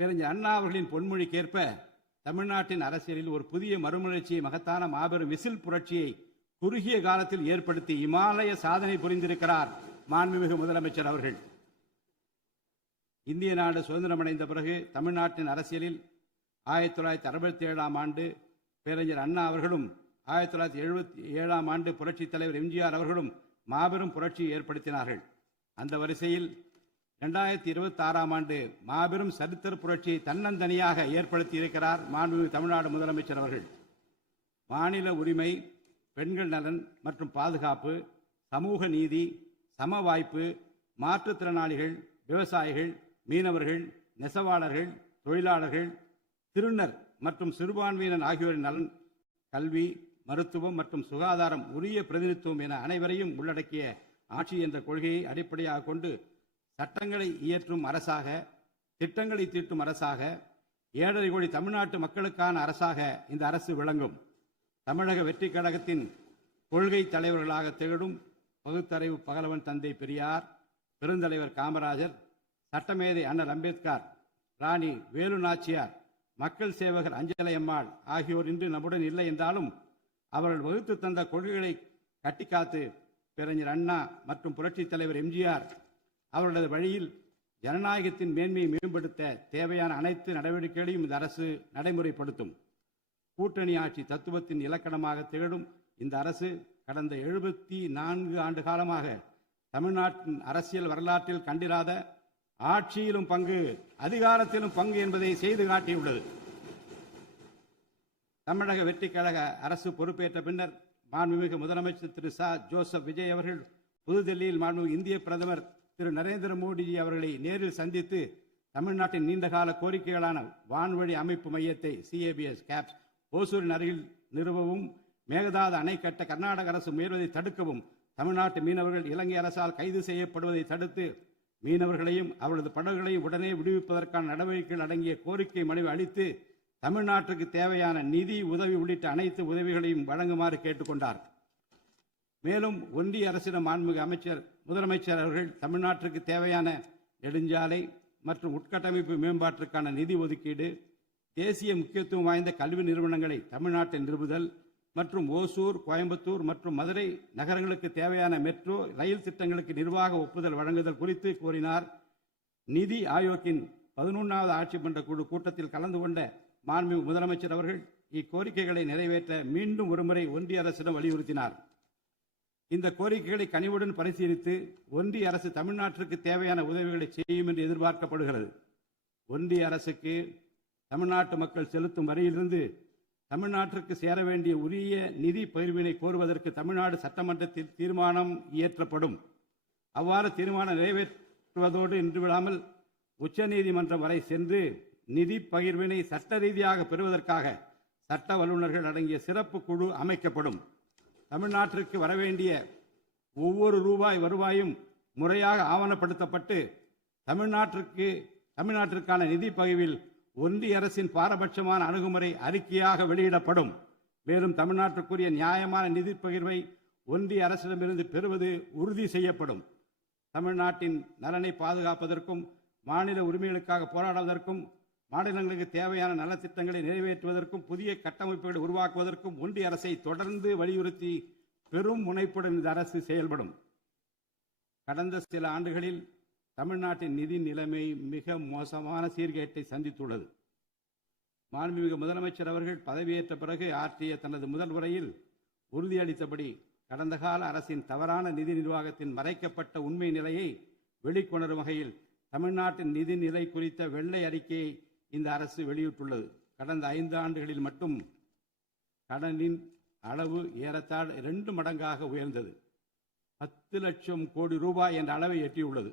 பேரறிஞர் அண்ணா அவர்களின் பொன்மொழிக்கேற்ப தமிழ்நாட்டின் அரசியலில் ஒரு புதிய மறுமலர்ச்சியை, மகத்தான மாபெரும் விசில் புரட்சியை குறுகிய காலத்தில் ஏற்படுத்தி இமாலய சாதனை புரிந்திருக்கிறார் மாண்புமிகு முதலமைச்சர் அவர்கள். இந்திய நாடு சுதந்திரமடைந்த பிறகு தமிழ்நாட்டின் அரசியலில் 1967ஆம் ஆண்டு பேரறிஞர் அண்ணா அவர்களும் 1977ஆம் ஆண்டு புரட்சித் தலைவர் எம்ஜிஆர் அவர்களும் மாபெரும் புரட்சியை ஏற்படுத்தினார்கள். அந்த வரிசையில் 2026ஆம் ஆண்டு மாபெரும் சரித்திர புரட்சியை தன்னந்தனியாக ஏற்படுத்தி இருக்கிறார் மாண்புமிகு தமிழ்நாடு முதலமைச்சர் அவர்கள். மாநில உரிமை, பெண்கள் நலன் மற்றும் பாதுகாப்பு, சமூக நீதி, சம வாய்ப்பு, மாற்றுத்திறனாளிகள், விவசாயிகள், மீனவர்கள், நெசவாளர்கள், தொழிலாளர்கள், திருநர் மற்றும் சிறுபான்மையினர் ஆகியோரின் நலன், கல்வி, மருத்துவம் மற்றும் சுகாதாரம், உரிய பிரதிநிதித்துவம் என அனைவரையும் உள்ளடக்கிய ஆட்சி என்ற கொள்கையை அடிப்படையாக கொண்டு சட்டங்களை இயற்றும் அரசாக, திட்டங்களை தீட்டும் அரசாக, 7.5 கோடி தமிழ்நாட்டு மக்களுக்கான அரசாக இந்த அரசு விளங்கும். தமிழக வெற்றி கழகத்தின் கொள்கை தலைவர்களாக திகழும் பகுத்தறிவு பகலவன் தந்தை பெரியார், பெருந்தலைவர் காமராஜர், சட்டமேதை அண்ணல் அம்பேத்கர், ராணி வேலு நாச்சியார், மக்கள் சேவகர் அஞ்சலை அம்மாள் ஆகியோர் இன்று நம்முடன் இல்லை என்றாலும் அவர்கள் வகுத்து தந்த கொள்கைகளை கட்டிக்காத்து பேரறிஞர் அண்ணா மற்றும் புரட்சித் தலைவர் எம்ஜிஆர் அவர்களது வழியில் ஜனநாயகத்தின் மேன்மையை மேம்படுத்த தேவையான அனைத்து நடவடிக்கைகளையும் இந்த அரசு நடைமுறைப்படுத்தும். கூட்டணி ஆட்சி தத்துவத்தின் இலக்கணமாக திகழும் இந்த அரசு கடந்த 74 ஆண்டு காலமாக தமிழ்நாட்டின் அரசியல் வரலாற்றில் கண்டிராத ஆட்சியிலும் பங்கு, அதிகாரத்திலும் பங்கு என்பதை செய்து காட்டியுள்ளது. தமிழக வெற்றி கழக அரசு பொறுப்பேற்ற பின்னர் மாண்புமிகு முதலமைச்சர் திரு ச. ஜோசப் விஜய் அவர்கள் புதுதில்லியில் மாண்புமிகு இந்திய பிரதமர் திரு நரேந்திர மோடிஜி அவர்களை நேரில் சந்தித்து தமிழ்நாட்டின் நீண்டகால கோரிக்கைகளான வான்வழி அமைப்பு மையத்தை CABS கேப்ஸ் ஓசூரின் அருகில் நிறுவவும், மேகதாது அணை கட்ட கர்நாடக அரசு முயல்வதை தடுக்கவும், தமிழ்நாட்டு மீனவர்கள் இலங்கை அரசால் கைது செய்யப்படுவதை தடுத்து மீனவர்களையும் அவரது படகுகளையும் உடனே விடுவிப்பதற்கான நடவடிக்கைகள் அடங்கிய கோரிக்கை மனுவை அளித்து தமிழ்நாட்டுக்கு தேவையான நிதி உதவி உள்ளிட்ட அனைத்து உதவிகளையும் வழங்குமாறு கேட்டுக்கொண்டார். மேலும் ஒன்றிய அரசிடம் மாண்புமிகு முதலமைச்சர் அவர்கள் தமிழ்நாட்டிற்கு தேவையான நெடுஞ்சாலை மற்றும் உட்கட்டமைப்பு மேம்பாட்டிற்கான நிதி ஒதுக்கீடு, தேசிய முக்கியத்துவம் வாய்ந்த கல்வி நிறுவனங்களை தமிழ்நாட்டில் நிறுவுதல் மற்றும் ஓசூர், கோயம்புத்தூர் மற்றும் மதுரை நகரங்களுக்கு தேவையான மெட்ரோ ரயில் திட்டங்களுக்கு நிர்வாக ஒப்புதல் வழங்குதல் குறித்து கோரினார். நிதி ஆயோக்கின் 11வது ஆட்சி மன்ற குழு கூட்டத்தில் கலந்து கொண்ட மாண்புமிகு முதலமைச்சர் அவர்கள் இக்கோரிக்கைகளை நிறைவேற்ற மீண்டும் ஒருமுறை ஒன்றிய அரசிடம் வலியுறுத்தினார். இந்த கோரிக்கைகளை கனிவுடன் பரிசீலித்து ஒன்றிய அரசு தமிழ்நாட்டிற்கு தேவையான உதவிகளை செய்யும் என்று எதிர்பார்க்கப்படுகிறது. ஒன்றிய அரசுக்கு தமிழ்நாட்டு மக்கள் செலுத்தும் வரியிலிருந்து தமிழ்நாட்டிற்கு சேர வேண்டிய உரிய நிதி பகிர்வினை கோருவதற்கு தமிழ்நாடு சட்டமன்றத்தில் தீர்மானம் இயற்றப்படும். அவ்வாறு தீர்மானம் நிறைவேற்றுவதோடு நின்று விடாமல் உச்சநீதிமன்றம் வரை சென்று நிதி பகிர்வினை சட்ட ரீதியாக பெறுவதற்காக சட்ட வல்லுநர்கள் அடங்கிய சிறப்பு குழு அமைக்கப்படும். தமிழ்நாட்டிற்கு வரவேண்டிய ஒவ்வொரு ரூபாய் வருவாயும் முறையாக ஆவணப்படுத்தப்பட்டு தமிழ்நாட்டிற்கான நிதி பகிர்வில் ஒன்றிய அரசின் பாரபட்சமான அணுகுமுறை அறிக்கையாக வெளியிடப்படும். மேலும் தமிழ்நாட்டுக்குரிய நியாயமான நிதி பகிர்வை ஒன்றிய அரசிடமிருந்து பெறுவது உறுதி செய்யப்படும். தமிழ்நாட்டின் நலனை பாதுகாப்பதற்கும் மாநில உரிமைகளுக்காக போராடுவதற்கும் மாநிலங்களுக்கு தேவையான நலத்திட்டங்களை நிறைவேற்றுவதற்கும் புதிய கட்டமைப்புகளை உருவாக்குவதற்கும் ஒன்றிய அரசை தொடர்ந்து வலியுறுத்தி பெரும் முனைப்புடன் இந்த அரசு செயல்படும். கடந்த சில ஆண்டுகளில் தமிழ்நாட்டின் நிதி நிலைமை மிக மோசமான சீர்கேட்டை சந்தித்துள்ளது. மாண்புமிகு முதலமைச்சர் அவர்கள் பதவியேற்ற பிறகு ஆற்றிய தனது முதல் உரையில் உறுதியளித்தபடி கடந்த கால அரசின் தவறான நிதி நிர்வாகத்தின் மறைக்கப்பட்ட உண்மை நிலையை வெளிக்கொணரும் வகையில் தமிழ்நாட்டின் நிதி நிலை குறித்த வெள்ளை அறிக்கையை இந்த அரசு வெளியிட்டுள்ளது. கடந்த 5 ஆண்டுகளில் மட்டும் கடனின் அளவு ஏறத்தாழ 2 மடங்காக உயர்ந்தது. 10 லட்சம் கோடி ரூபாய் என்ற அளவை எட்டியுள்ளது.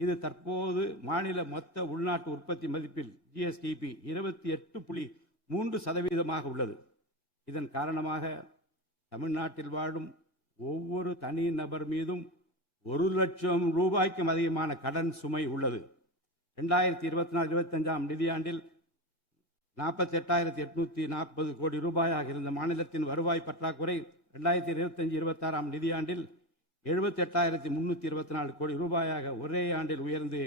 இது தற்போது மாநில மொத்த உள்நாட்டு உற்பத்தி மதிப்பில் GSDP 28.3% உள்ளது. இதன் காரணமாக தமிழ்நாட்டில் வாழும் ஒவ்வொரு தனி நபர் மீதும் 1 லட்சம் ரூபாய்க்கும் அதிகமான கடன் சுமை உள்ளது. 2024-25 நிதியாண்டில் 48,840 கோடி ரூபாயாக இருந்த மாநிலத்தின் வருவாய் பற்றாக்குறை 2025-26 நிதியாண்டில் 78,324 கோடி ரூபாயாக ஒரே ஆண்டில் உயர்ந்து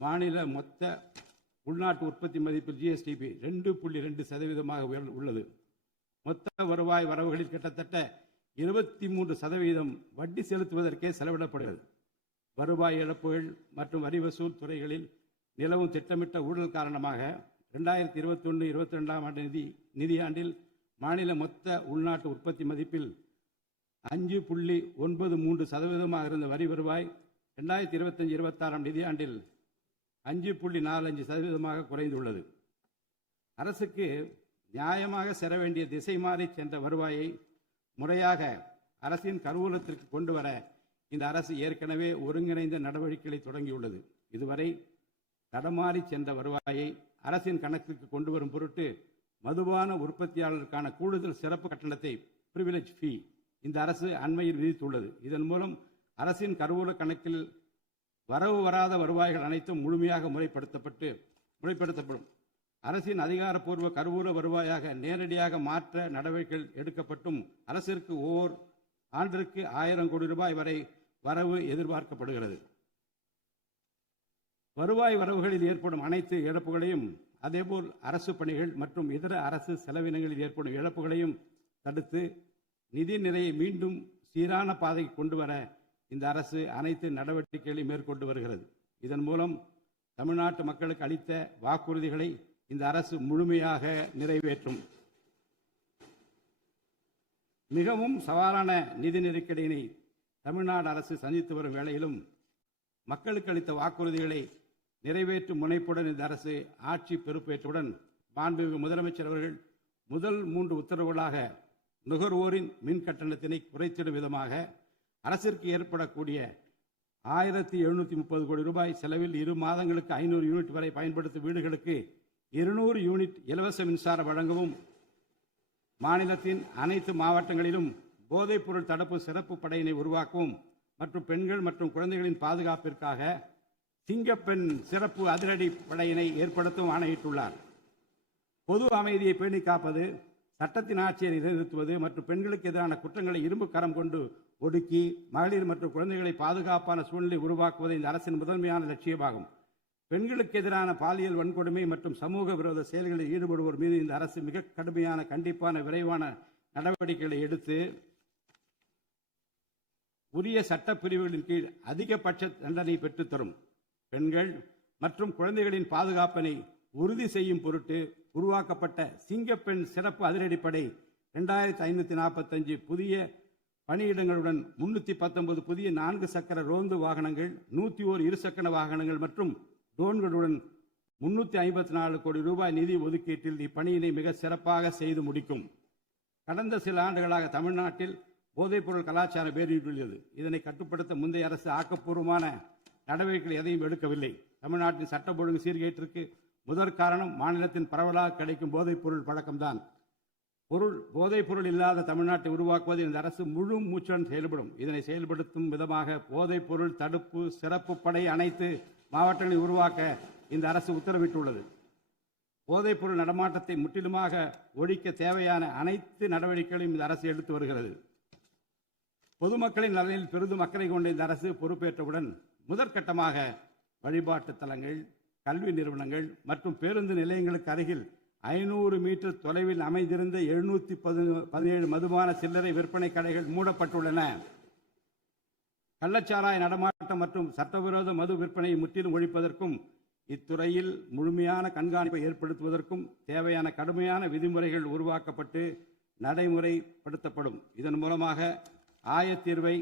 மாநில மொத்த உள்நாட்டு உற்பத்தி மதிப்பில் GSDP 2.2% உள்ளது. மொத்த வருவாய் வரவுகளில் கிட்டத்தட்ட 23% வட்டி செலுத்துவதற்கே செலவிடப்படுகிறது. வருவாய் இழப்புகள் மற்றும் வரி வசூல் துறைகளில் நிலவும் திட்டமிட்ட ஊழல் காரணமாக 2021-22 நிதியாண்டில் மாநில மொத்த உள்நாட்டு உற்பத்தி மதிப்பில் 5.93% இருந்த வரி வருவாய் 2025-26 நிதியாண்டில் 5.45% குறைந்துள்ளது. அரசுக்கு நியாயமாக செல்ல வேண்டிய திசை மாறி சென்ற வருவாயை முறையாக அரசின் கருவூலத்திற்கு கொண்டு வர இந்த அரசு ஏற்கனவே ஒருங்கிணைந்த நடவடிக்கைகளை தொடங்கியுள்ளது. இதுவரை தடமாறி சென்ற வருவாயை அரசின் கணக்கிற்கு கொண்டு வரும் பொருட்டு மதுபான உற்பத்தியாளருக்கான கூடுதல் சிறப்பு கட்டணத்தை பிரிவிலேஜ் ஃபீ இந்த அரசு அண்மையில் விதித்துள்ளது. இதன் மூலம் அரசின் கருவூல கணக்கில் வரவு வராத வருவாய்கள் அனைத்தும் முழுமையாக முறைப்படுத்தப்படும். அரசின் அதிகாரப்பூர்வ கருவூல வருவாயாக நேரடியாக மாற்ற நடவடிக்கைகள் எடுக்கப்பட்டும் அரசிற்கு ஓர் ஆண்டிற்கு 1000 கோடி ரூபாய் வரை வரவு எதிர்பார்க்கப்படுகிறது. வருவாய் வரவுகளில் ஏற்படும் அனைத்து இழப்புகளையும் அதேபோல் அரசு பணிகள் மற்றும் இதர அரசு செலவினங்களில் ஏற்படும் இழப்புகளையும் தடுத்து நிதி நிலையை மீண்டும் சீரான பாதைக்கு கொண்டு வர இந்த அரசு அனைத்து நடவடிக்கைகளையும் மேற்கொண்டு வருகிறது. இதன் மூலம் தமிழ்நாட்டு மக்களுக்கு அளித்த வாக்குறுதிகளை இந்த அரசு முழுமையாக நிறைவேற்றும். மிகவும் சவாலான நிதி நெருக்கடியினை தமிழ்நாடு அரசு சந்தித்து வரும் வேளையிலும் மக்களுக்கு அளித்த வாக்குறுதிகளை நிறைவேற்றும் முனைப்புடன் இந்த அரசு ஆட்சி பொறுப்பேற்றவுடன் மாண்புமிகு முதலமைச்சர் அவர்கள் முதல் 3 உத்தரவுகளாக நுகர்வோரின் மின் கட்டணத்தினை குறைத்திடும் விதமாக அரசிற்கு ஏற்படக்கூடிய 1730 கோடி ரூபாய் செலவில் 2 மாதங்களுக்கு 500 யூனிட் வரை பயன்படுத்தும் வீடுகளுக்கு 200 யூனிட் இலவச மின்சாரம் வழங்கவும், மாநிலத்தின் அனைத்து மாவட்டங்களிலும் போதைப்பொருள் தடுப்பு சிறப்பு படையினை உருவாக்கவும் மற்றும் பெண்கள் மற்றும் குழந்தைகளின் பாதுகாப்பிற்காக சிங்கப்பெண் சிறப்பு அதிரடி படையினை ஏற்படுத்தவும் ஆணையிட்டுள்ளார். பொது அமைதியை பேணி காப்பது, சட்டத்தின் ஆட்சியை நிலைநிறுத்துவது மற்றும் பெண்களுக்கு எதிரான குற்றங்களை இரும்பு கரம் கொண்டு ஒடுக்கி மகளிர் மற்றும் குழந்தைகளை பாதுகாப்பான சூழ்நிலை உருவாக்குவது இந்த அரசின் முதன்மையான லட்சியமாகும். பெண்களுக்கு எதிரான பாலியல் வன்கொடுமை மற்றும் சமூக விரோத செயல்களில் ஈடுபடுவோர் மீது இந்த அரசு மிக கடுமையான கண்டிப்பான விரைவான நடவடிக்கைகளை எடுத்து உரிய சட்ட பிரிவுகளின் கீழ் அதிகபட்ச தண்டனை பெற்றுத்தரும். பெண்கள் மற்றும் குழந்தைகளின் பாதுகாப்பினை உறுதி செய்யும் பொருட்டு உருவாக்கப்பட்ட சிங்கப்பெண் சிறப்பு அதிரடிப்படை 2545 புதிய பணியிடங்களுடன் 319 புதிய 4 சக்கர ரோந்து வாகனங்கள், 101 இருசக்கர வாகனங்கள் மற்றும் ட்ரோன்களுடன் 354 கோடி ரூபாய் நிதி ஒதுக்கீட்டில் இப்பணியினை மிக சிறப்பாக செய்து முடிக்கும். கடந்த சில ஆண்டுகளாக தமிழ்நாட்டில் போதைப்பொருள் கலாச்சாரம் வேரூன்றியுள்ளது. இதனை கட்டுப்படுத்த முந்தைய அரசு ஆக்கப்பூர்வமான நடவடிக்கைகள் எதையும் எடுக்கவில்லை. தமிழ்நாட்டின் சட்டம் ஒழுங்கு சீர்கேட்டிற்கு முதற் காரணம் மாநிலத்தின் பரவலாக கிடைக்கும் போதைப்பொருள் பழக்கம்தான். போதைப்பொருள் இல்லாத தமிழ்நாட்டை உருவாக்குவது இந்த அரசு முழு மூச்சுடன் செயல்படும். இதனை செயல்படுத்தும் விதமாக போதைப்பொருள் தடுப்பு சிறப்பு படை அனைத்து மாவட்டங்களை உருவாக்க இந்த அரசு உத்தரவிட்டுள்ளது. போதைப்பொருள் நடமாட்டத்தை முற்றிலுமாக ஒழிக்க தேவையான அனைத்து நடவடிக்கைகளையும் இந்த அரசு எடுத்து வருகிறது. பொதுமக்களின் நலனில் பெரிதும் அக்கறை கொண்ட இந்த அரசு பொறுப்பேற்றவுடன் முதற்கட்டமாக வழிபாட்டு தலங்கள், கல்வி நிறுவனங்கள் மற்றும் பேருந்து நிலையங்களுக்கு அருகில் 500 மீட்டர் தொலைவில் அமைந்திருந்த 717 மதுபான சில்லறை விற்பனை கடைகள் மூடப்பட்டுள்ளன. கள்ளச்சாராய நடமாட்டம் மற்றும் சட்டவிரோத மது விற்பனையை முற்றிலும் ஒழிப்பதற்கும் இத்துறையில் முழுமையான கண்காணிப்பை ஏற்படுத்துவதற்கும் தேவையான கடுமையான விதிமுறைகள் உருவாக்கப்பட்டு நடைமுறைப்படுத்தப்படும். இதன் மூலமாக ஆயத்தீர்வை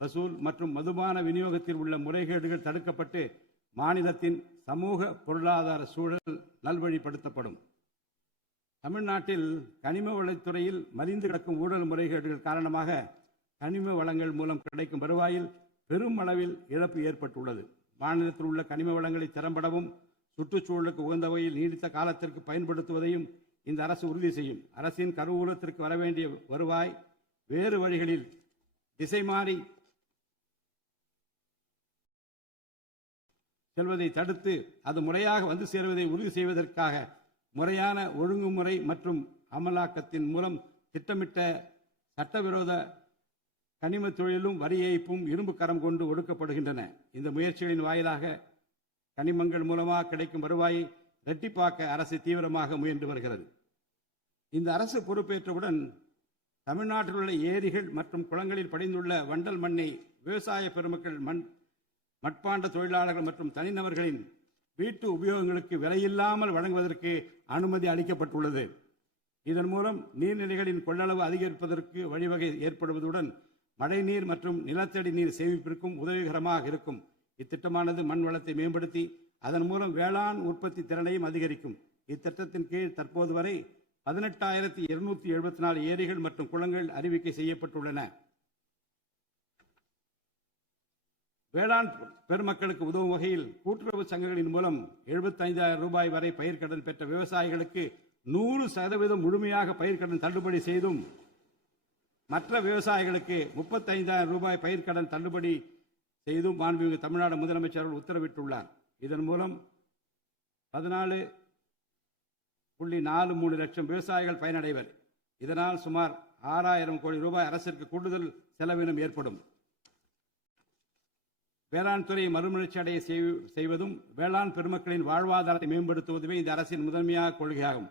வசூல் மற்றும் மதுபான விநியோகத்தில் உள்ள முறைகேடுகள் தடுக்கப்பட்டு மாநிலத்தின் சமூக பொருளாதார சூழல் நல்வழிப்படுத்தப்படும். தமிழ்நாட்டில் கனிம வளத்துறையில் மலிந்து கிடக்கும் ஊழல் முறைகேடுகள் காரணமாக கனிம வளங்கள் மூலம் கிடைக்கும் வருவாயில் பெரும் அளவில் இழப்பு ஏற்பட்டுள்ளது. மாநிலத்தில் உள்ள கனிம வளங்களை திறம்படவும் சுற்றுச்சூழலுக்கு உகந்த வகையில் நீடித்த காலத்திற்கு பயன்படுத்துவதையும் இந்த அரசு உறுதி செய்யும். அரசின் கருவூலத்திற்கு வரவேண்டிய வருவாய் வேறு வழிகளில் திசை மாறி செல்வதை தடுத்து அது முறையாக வந்து சேருவதை உறுதி செய்வதற்காக முறையான ஒழுங்குமுறை மற்றும் அமலாக்கத்தின் மூலம் திட்டமிட்ட சட்டவிரோத கனிம தொழிலும் வரி ஏய்ப்பும் இரும்பு கரம் கொண்டு ஒடுக்கப்படுகின்றன. இந்த முயற்சிகளின் வாயிலாக கனிமங்கள் மூலமாக கிடைக்கும் வருவாயை இரட்டிப்பாக்க அரசு தீவிரமாக முயன்று வருகிறது. இந்த அரசு பொறுப்பேற்றவுடன் தமிழ்நாட்டில் உள்ள ஏரிகள் மற்றும் குளங்களில் படிந்துள்ள வண்டல் மண்ணை விவசாய பெருமக்கள், மட்பாண்ட தொழிலாளர்கள் மற்றும் தனிநபர்களின் வீட்டு உபயோகங்களுக்கு விலையில்லாமல் வழங்குவதற்கு அனுமதி அளிக்கப்பட்டுள்ளது. இதன் மூலம் நீர்நிலைகளின் கொள்ளளவு அதிகரிப்பதற்கு வழிவகை ஏற்படுவதுடன் மழைநீர் மற்றும் நிலத்தடி நீர் சேமிப்பிற்கும் உதவிகரமாக இருக்கும். இத்திட்டமானது மண் வளத்தை மேம்படுத்தி அதன் மூலம் வேளாண் உற்பத்தி திறனையும் அதிகரிக்கும். இத்திட்டத்தின் கீழ் தற்போது வரை 18,274 ஏரிகள் மற்றும் குளங்கள் அறிவிக்கை செய்யப்பட்டுள்ளன. வேளாண் பெருமக்களுக்கு உதவும் வகையில் கூட்டுறவு சங்கங்களின் மூலம் 75,000 ரூபாய் வரை பயிர்க்கடன் பெற்ற விவசாயிகளுக்கு 100% முழுமையாக பயிர்க்கடன் தள்ளுபடி செய்தும், மற்ற விவசாயிகளுக்கு 35,000 ரூபாய் பயிர்க்கடன் தள்ளுபடி செய்தும் மாண்புமிகு தமிழ்நாடு முதலமைச்சர் உத்தரவிட்டுள்ளார். இதன் மூலம் 14.43 லட்சம் விவசாயிகள் பயனடைவர். இதனால் சுமார் 6,000 கோடி ரூபாய் அரசிற்கு கூடுதல் செலவினம் ஏற்படும். வேளாண் துறையை மறுமலர்ச்சி அடைய செய்வதும் வேளாண் பெருமக்களின் வாழ்வாதாரத்தை மேம்படுத்துவதுமே இந்த அரசின் முதன்மையாக கொள்கையாகும்.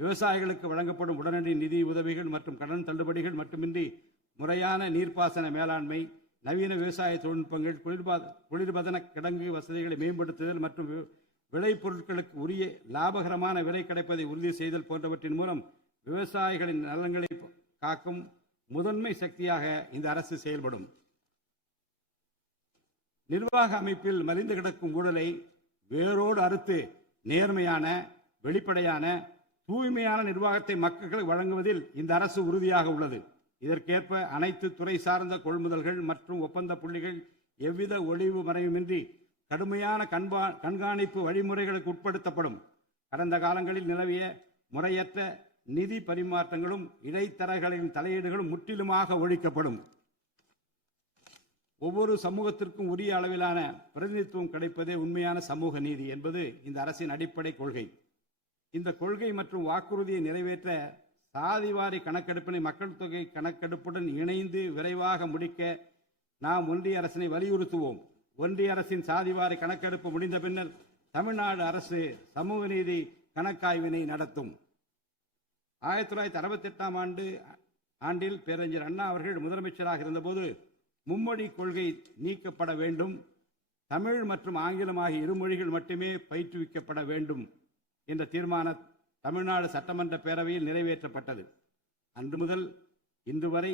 விவசாயிகளுக்கு வழங்கப்படும் உடனடி நிதி உதவிகள் மற்றும் கடன் தள்ளுபடிகள் மட்டுமின்றி முறையான நீர்ப்பாசன மேலாண்மை, நவீன விவசாய தொழில்நுட்பங்கள், குளிர்பதன கிடங்கு வசதிகளை மேம்படுத்துதல் மற்றும் விளைபொருட்களுக்கு உரிய லாபகரமான விலை கிடைப்பதை உறுதி செய்தல் போன்றவற்றின் மூலம் விவசாயிகளின் நலன்களை காக்கும் முதன்மை சக்தியாக இந்த அரசு செயல்படும். நிர்வாக அமைப்பில் மலிந்து கிடக்கும் ஊழலை வேரோடு அறுத்து நேர்மையான, வெளிப்படையான, தூய்மையான நிர்வாகத்தை மக்களுக்கு வழங்குவதில் இந்த அரசு உறுதியாக உள்ளது. இதற்கேற்ப அனைத்து துறை சார்ந்த கொள்முதல்கள் மற்றும் ஒப்பந்த புள்ளிகள் எவ்வித ஒளிவு மறைவுமின்றி கடுமையான கண்காணிப்பு வழிமுறைகளுக்கு உட்படுத்தப்படும். கடந்த காலங்களில் நிலவிய முறையற்ற நிதி பரிமாற்றங்களும் இடைத்தரகர்களின் தலையீடுகளும் முற்றிலுமாக ஒழிக்கப்படும். ஒவ்வொரு சமூகத்திற்கும் உரிய அளவிலான பிரதிநிதித்துவம் கிடைப்பதே உண்மையான சமூக நீதி என்பது இந்த அரசின் அடிப்படை கொள்கை. இந்த கொள்கை மற்றும் வாக்குறுதியை நிறைவேற்ற சாதிவாரி கணக்கெடுப்பினை மக்கள் தொகை கணக்கெடுப்புடன் இணைந்து விரைவாக முடிக்க நாம் ஒன்றிய அரசினை வலியுறுத்துவோம். ஒன்றிய அரசின் சாதிவாரி கணக்கெடுப்பு முடிந்த பின்னர் தமிழ்நாடு அரசு சமூக நீதி கணக்காய்வினை நடத்தும். 1968 ஆண்டில் பேரறிஞர் அண்ணா அவர்கள் முதலமைச்சராக இருந்தபோது மும்மொழி கொள்கை நீக்கப்பட வேண்டும், தமிழ் மற்றும் ஆங்கிலம் ஆகிய இருமொழிகள் மட்டுமே பயிற்றுவிக்கப்பட வேண்டும் என்ற தீர்மானம் தமிழ்நாடு சட்டமன்ற பேரவையில் நிறைவேற்றப்பட்டது. அன்று முதல் இன்று வரை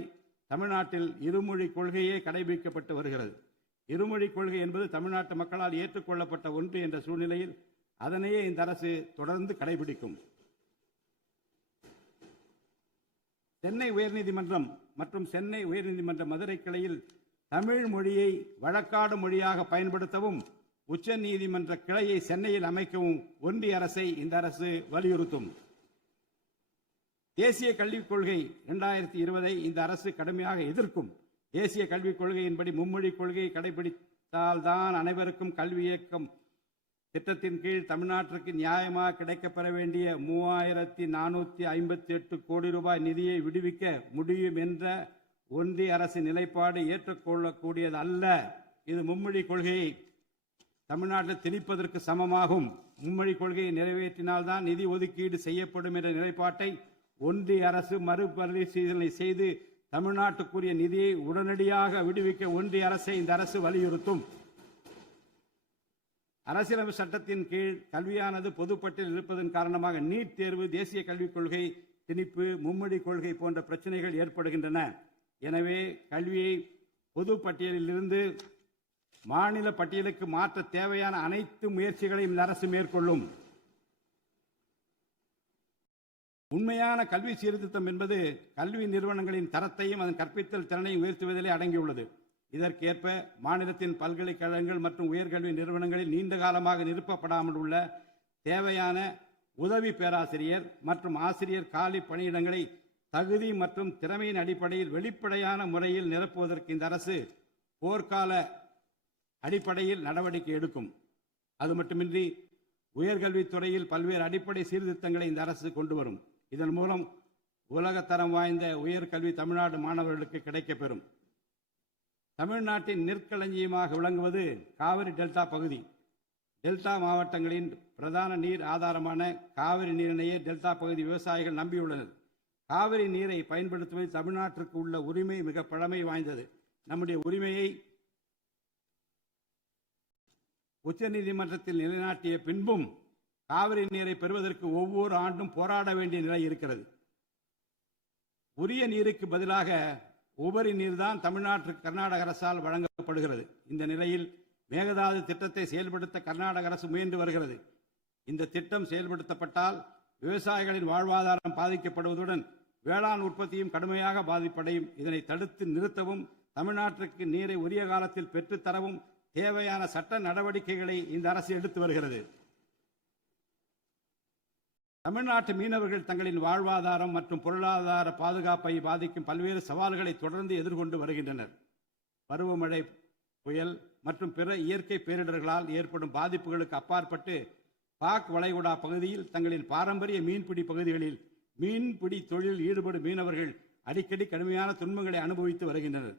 தமிழ்நாட்டில் இருமொழி கொள்கையே கடைபிடிக்கப்பட்டு வருகிறது. இருமொழி கொள்கை என்பது தமிழ்நாட்டு மக்களால் ஏற்றுக்கொள்ளப்பட்ட ஒன்று என்ற சூழ்நிலையில் அதனையே இந்த அரசு தொடர்ந்து கடைபிடிக்கும். சென்னை உயர்நீதிமன்றம் மற்றும் சென்னை உயர்நீதிமன்ற மதுரை கிளையில் தமிழ் மொழியை வழக்காடு மொழியாக பயன்படுத்தவும், உச்ச நீதிமன்ற கிளையை சென்னையில் அமைக்கவும் ஒன்றிய அரசை இந்த அரசு வலியுறுத்தும். தேசிய கல்விக் கொள்கை 2020 இந்த அரசு கடுமையாக எதிர்க்கும். தேசிய கல்விக் கொள்கையின்படி மும்மொழி கொள்கையை கடைபிடித்தால்தான் அனைவருக்கும் கல்வி இயக்கம் திட்டத்தின் கீழ் தமிழ்நாட்டிற்கு நியாயமாக கிடைக்கப்பெற வேண்டிய 3,458 கோடி ரூபாய் நிதியை விடுவிக்க முடியும் என்ற ஒன்றிய அரசின் நிலைப்பாடு ஏற்றுக்கொள்ளக்கூடியது அல்ல. இது மும்மொழி கொள்கையை தமிழ்நாட்டில் திணிப்பதற்கு சமமாகும். மும்மொழி கொள்கையை நிறைவேற்றினால்தான் நிதி ஒதுக்கீடு செய்யப்படும் என்ற நிலைப்பாட்டை ஒன்றிய அரசு மறுபரிசீலனை செய்து தமிழ்நாட்டுக்குரிய நிதியை உடனடியாக விடுவிக்க ஒன்றிய அரசை இந்த அரசு வலியுறுத்தும். அரசியலமைப்பு சட்டத்தின் கீழ் கல்வியானது பொதுப்பட்டியலில் இருப்பதன் காரணமாக நீட் தேர்வு, தேசிய கல்விக் கொள்கை திணிப்பு, மும்மொழி கொள்கை போன்ற பிரச்சனைகள் ஏற்படுகின்றன. எனவே கல்வியை பொது பட்டியலில் இருந்து மாநில பட்டியலுக்கு மாற்ற தேவையான அனைத்து முயற்சிகளையும் இந்த அரசு மேற்கொள்ளும். உண்மையான கல்வி சீர்திருத்தம் என்பது கல்வி நிறுவனங்களின் தரத்தையும் அதன் கற்பித்தல் திறனையும் உயர்த்துவதிலே அடங்கியுள்ளது. இதற்கேற்ப மாநிலத்தின் பல்கலைக்கழகங்கள் மற்றும் உயர்கல்வி நிறுவனங்களில் நீண்ட காலமாக நிரப்பப்படாமல் உள்ள தேவையான உதவி பேராசிரியர் மற்றும் ஆசிரியர் காலி பணியிடங்களை தகுதி மற்றும் திறமையின் அடிப்படையில் வெளிப்படையான முறையில் நிரப்புவதற்கு இந்த அரசு போர்க்கால அடிப்படையில் நடவடிக்கை எடுக்கும். அது மட்டுமின்றி உயர்கல்வித்துறையில் பல்வேறு அடிப்படை சீர்திருத்தங்களை இந்த அரசு கொண்டு வரும். இதன் மூலம் உலகத்தரம் வாய்ந்த உயர்கல்வி தமிழ்நாடு மாணவர்களுக்கு கிடைக்கப்பெறும். தமிழ்நாட்டின் நெற்களஞ்சியமாக விளங்குவது காவிரி டெல்டா பகுதி. டெல்டா மாவட்டங்களின் பிரதான நீர் ஆதாரமான காவிரி நீரினையே டெல்டா பகுதி விவசாயிகள் நம்பியுள்ளனர். காவிரி நீரை பயன்படுத்துவதில் தமிழ்நாட்டிற்கு உள்ள உரிமை மிக பழமை வாய்ந்தது. நம்முடைய உரிமையை உச்சநீதிமன்றத்தில் நிலைநாட்டிய பின்பும் காவிரி நீரை பெறுவதற்கு ஒவ்வொரு ஆண்டும் போராட வேண்டிய நிலை இருக்கிறது. உரிய நீருக்கு பதிலாக உபரி நீர்தான் தமிழ்நாட்டிற்கு கர்நாடக அரசால் வழங்கப்படுகிறது. இந்த நிலையில் மேகதாது திட்டத்தை செயல்படுத்த கர்நாடக அரசு முயன்று வருகிறது. இந்த திட்டம் செயல்படுத்தப்பட்டால் விவசாயிகளின் வாழ்வாதாரம் பாதிக்கப்படுவதுடன் வேளாண் உற்பத்தியும் கடுமையாக பாதிப்படையும். இதனை தடுத்து நிறுத்தவும் தமிழ்நாட்டிற்கு நீரை உரிய காலத்தில் பெற்றுத்தரவும் தேவையான சட்ட நடவடிக்கைகளை இந்த அரசு எடுத்து வருகிறது. தமிழ்நாட்டு மீனவர்கள் தங்களின் வாழ்வாதாரம் மற்றும் பொருளாதார பாதுகாப்பை பாதிக்கும் பல்வேறு சவால்களை தொடர்ந்து எதிர்கொண்டு வருகின்றனர். பருவமழை, புயல் மற்றும் பிற இயற்கை பேரிடர்களால் ஏற்படும் பாதிப்புகளுக்கு அப்பாற்பட்டு பாக் வளைகுடா பகுதியில் தங்களின் பாரம்பரிய மீன்பிடி பகுதிகளில் மீன்பிடி தொழிலில் ஈடுபடும் மீனவர்கள் அடிக்கடி கடுமையான துன்பங்களை அனுபவித்து வருகின்றனர்.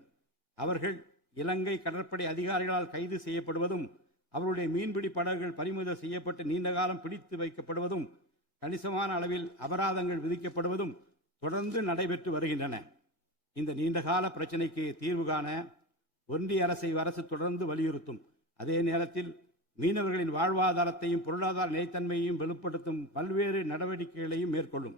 அவர்கள் இலங்கை கடற்படை அதிகாரிகளால் கைது செய்யப்படுவதும் அவருடைய மீன்பிடி படகுகள் பறிமுதல் செய்யப்பட்டு நீண்ட காலம் பிடித்து வைக்கப்படுவதும் கணிசமான அளவில் அபராதங்கள் விதிக்கப்படுவதும் தொடர்ந்து நடைபெற்று வருகின்றன. இந்த நீண்டகால பிரச்சினைக்கு தீர்வு காண ஒன்றிய அரசு தொடர்ந்து வலியுறுத்தும். அதே நேரத்தில் மீனவர்களின் வாழ்வாதாரத்தையும் பொருளாதார நிலைத்தன்மையையும் வலுப்படுத்தும் பல்வேறு நடவடிக்கைகளையும் மேற்கொள்ளும்.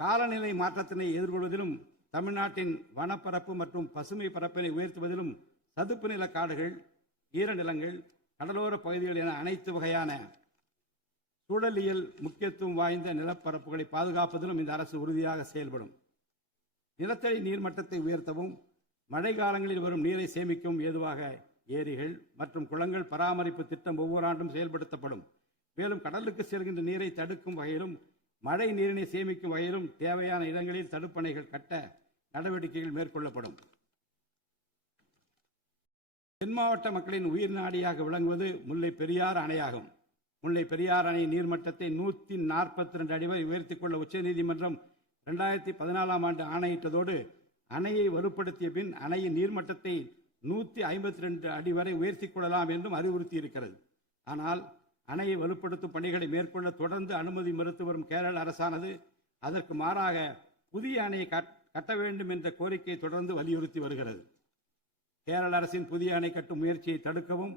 காலநிலை மாற்றத்தினை எதிர்கொள்வதிலும் தமிழ்நாட்டின் வனப்பரப்பு மற்றும் பசுமை பரப்பினை உயர்த்துவதிலும் சதுப்பு நில காடுகள், ஈரநிலங்கள், கடலோர பகுதிகள் என அனைத்து வகையான சூழலியல் முக்கியத்துவம் வாய்ந்த நிலப்பரப்புகளை பாதுகாப்பதிலும் இந்த அரசு உறுதியாக செயல்படும். நிலத்தடி நீர்மட்டத்தை உயர்த்தவும் மழை காலங்களில் வரும் நீரை சேமிக்கவும் ஏதுவாக ஏரிகள் மற்றும் குளங்கள் பராமரிப்பு திட்டம் ஒவ்வொரு ஆண்டும் செயல்படுத்தப்படும். மேலும் கடலுக்கு செல்கின்ற நீரை தடுக்கும் வகையிலும் மழை நீரினை சேமிக்கும் வகையிலும் தேவையான இடங்களில் தடுப்பணைகள் கட்ட நடவடிக்கைகள் மேற்கொள்ளப்படும். தென் மாவட்ட மக்களின் உயிர் நாடியாக விளங்குவது முல்லை பெரியாறு அணையாகும். முல்லை பெரியாறு அணை நீர்மட்டத்தை 142 அடி வரை உயர்த்திக் கொள்ள உச்சநீதிமன்றம் 2014ஆம் ஆண்டு ஆணையிட்டதோடு அணையை வலுப்படுத்திய பின் அணையின் நீர்மட்டத்தை 152 அடி வரை உயர்த்திக் கொள்ளலாம் என்றும் அறிவுறுத்தியிருக்கிறது. ஆனால் அணையை வலுப்படுத்தும் பணிகளை மேற்கொள்ள தொடர்ந்து அனுமதி மறுத்து வரும் கேரள அரசானது அதற்கு மாறாக புதிய அணையை கட்ட வேண்டும் என்ற கோரிக்கையை தொடர்ந்து வலியுறுத்தி வருகிறது. கேரள அரசின் புதிய அணை கட்டும் முயற்சியை தடுக்கவும்,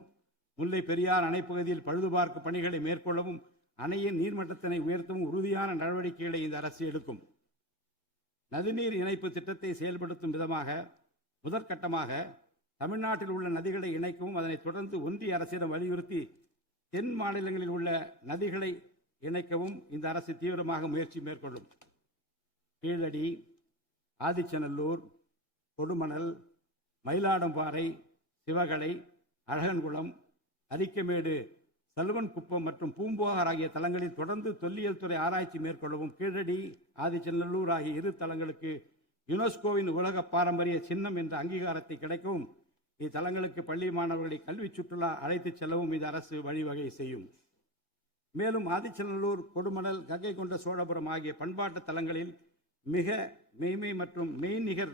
முல்லை பெரியார் அணைப்பகுதியில் பழுதுபார்க்கும் பணிகளை மேற்கொள்ளவும், அணையின் நீர்மட்டத்தினை உயர்த்தவும் உறுதியான நடவடிக்கைகளை இந்த அரசு எடுக்கும். நதிநீர் இணைப்பு திட்டத்தை செயல்படுத்தும் விதமாக முதற்கட்டமாக தமிழ்நாட்டில் உள்ள நதிகளை இணைக்கவும், அதனைத் தொடர்ந்து ஒன்றிய அரசிடம் வலியுறுத்தி தென் மாநிலங்களில் உள்ள நதிகளை இணைக்கவும் இந்த அரசு தீவிரமாக முயற்சி மேற்கொள்ளும். கீழடி, ஆதிச்சநல்லூர், கொடுமணல், மயிலாடும்பாறை, சிவகலை, அழகன்குளம், அரிக்கமேடு, சல்வன்குப்பம் மற்றும் பூம்புகார் ஆகிய தலங்களில் தொடர்ந்து தொல்லியல் துறை ஆராய்ச்சி மேற்கொள்ளவும், கீழடி, ஆதிச்சநல்லூர் ஆகிய இரு தலங்களுக்கு யுனெஸ்கோவின் உலக பாரம்பரிய சின்னம் என்ற அங்கீகாரத்தை கிடைக்கவும், இத்தலங்களுக்கு பள்ளி மாணவர்களை கல்வி சுற்றுலா அழைத்துச் செல்லவும் இந்த அரசு வழிவகை செய்யும். மேலும் ஆதிச்சநல்லூர், கொடுமணல், கங்கை கொண்ட சோழபுரம் ஆகிய பண்பாட்டு தலங்களில் மிக மெய்மை மற்றும் மெய்நிகர்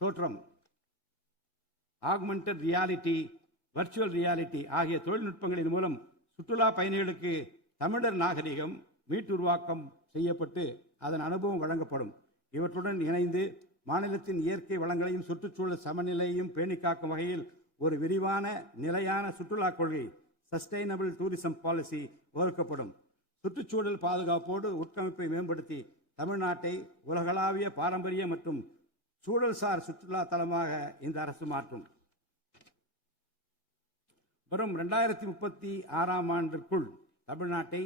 தோற்றம் ஆக்மெண்டட் ரியாலிட்டி வர்ச்சுவல் ரியாலிட்டி ஆகிய தொழில்நுட்பங்களின் மூலம் சுற்றுலா பயணிகளுக்கு தமிழர் நாகரிகம் மீட்டுருவாக்கம் செய்யப்பட்டு அதன் அனுபவம் வழங்கப்படும். இவற்றுடன் இணைந்து மாநிலத்தின் இயற்கை வளங்களையும் சுற்றுச்சூழல் சமநிலையையும் பேணிக்காக்கும் வகையில் ஒரு விரிவான நிலையான சுற்றுலா கொள்கை சஸ்டைனபிள் டூரிசம் பாலிசி வகுக்கப்படும். சுற்றுச்சூழல் பாதுகாப்போடு உட்கமைப்பை மேம்படுத்தி தமிழ்நாட்டை உலகளாவிய பாரம்பரிய மற்றும் சூழல்சார் சுற்றுலா தலமாக இந்த அரசு மாற்றும். வரும் 2036 ஆண்டிற்குள் தமிழ்நாட்டை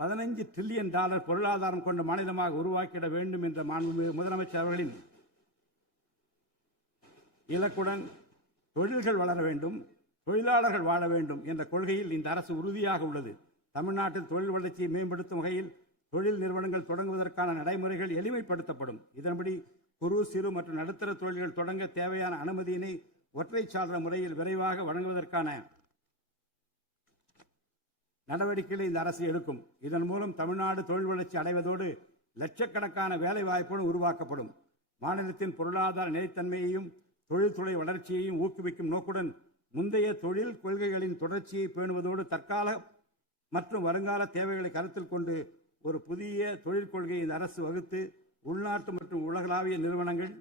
$15 டிரில்லியன் பொருளாதாரம் கொண்ட மாநிலமாக உருவாக்கிட வேண்டும் என்ற முதலமைச்சர் அவர்களின் இலக்குடன் தொழில்கள் வளர வேண்டும், தொழிலாளர்கள் வாழ வேண்டும் என்ற கொள்கையில் இந்த அரசு உறுதியாக உள்ளது. தமிழ்நாட்டில் தொழில் வளர்ச்சியை மேம்படுத்தும் வகையில் தொழில் நிறுவனங்கள் தொடங்குவதற்கான நடைமுறைகள் எளிமைப்படுத்தப்படும். இதன்படி குறு சிறு மற்றும் நடுத்தர தொழில்கள் தொடங்க தேவையான அனுமதியினை ஒற்றைச்சாளர முறையில் விரைவாக வழங்குவதற்கான நடவடிக்கைகளை இந்த அரசு எடுக்கும். இதன் மூலம் தமிழ்நாடு தொழில் வளர்ச்சி அடைவதோடு லட்சக்கணக்கான வேலை வாய்ப்புகள் உருவாக்கப்படும். மாநிலத்தின் பொருளாதார நிலைத்தன்மையையும் தொழில்துறை வளர்ச்சியையும் ஊக்குவிக்கும் நோக்குடன் முந்தைய தொழில் கொள்கைகளின் தொடர்ச்சியை பேணுவதோடு தற்கால மற்றும் வருங்கால தேவைகளை கருத்தில் கொண்டு ஒரு புதிய தொழில் கொள்கையை இந்த அரசு வகுத்து உள்நாட்டு மற்றும் உலகளாவிய நிறுவனங்கள்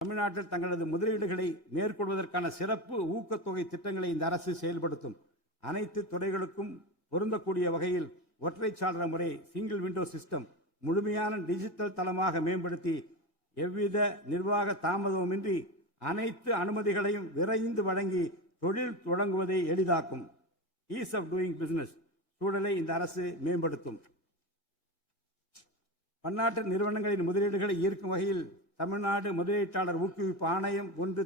தமிழ்நாட்டில் தங்களது முதலீடுகளை மேற்கொள்வதற்கான சிறப்பு ஊக்கத்தொகை திட்டங்களை இந்த அரசு செயல்படுத்தும். அனைத்து துறைகளுக்கும் பொருந்தக்கூடிய வகையில் ஒற்றைச்சாளர முறை சிங்கிள் விண்டோ சிஸ்டம் முழுமையான டிஜிட்டல் தளமாக மேம்படுத்தி எவ்வித நிர்வாக தாமதமுமின்றி அனைத்து அனுமதிகளையும் விரைந்து வழங்கி தொழில் தொடங்குவதை எளிதாக்கும். ஈஸ் ஆஃப் டூயிங் பிசினஸ் சூழலை இந்த அரசு மேம்படுத்தும். பன்னாட்டு நிறுவனங்களின் முதலீடுகளை ஈர்க்கும் வகையில் தமிழ்நாடு முதலீட்டாளர் ஊக்குவிப்பு ஆணையம் ஒன்று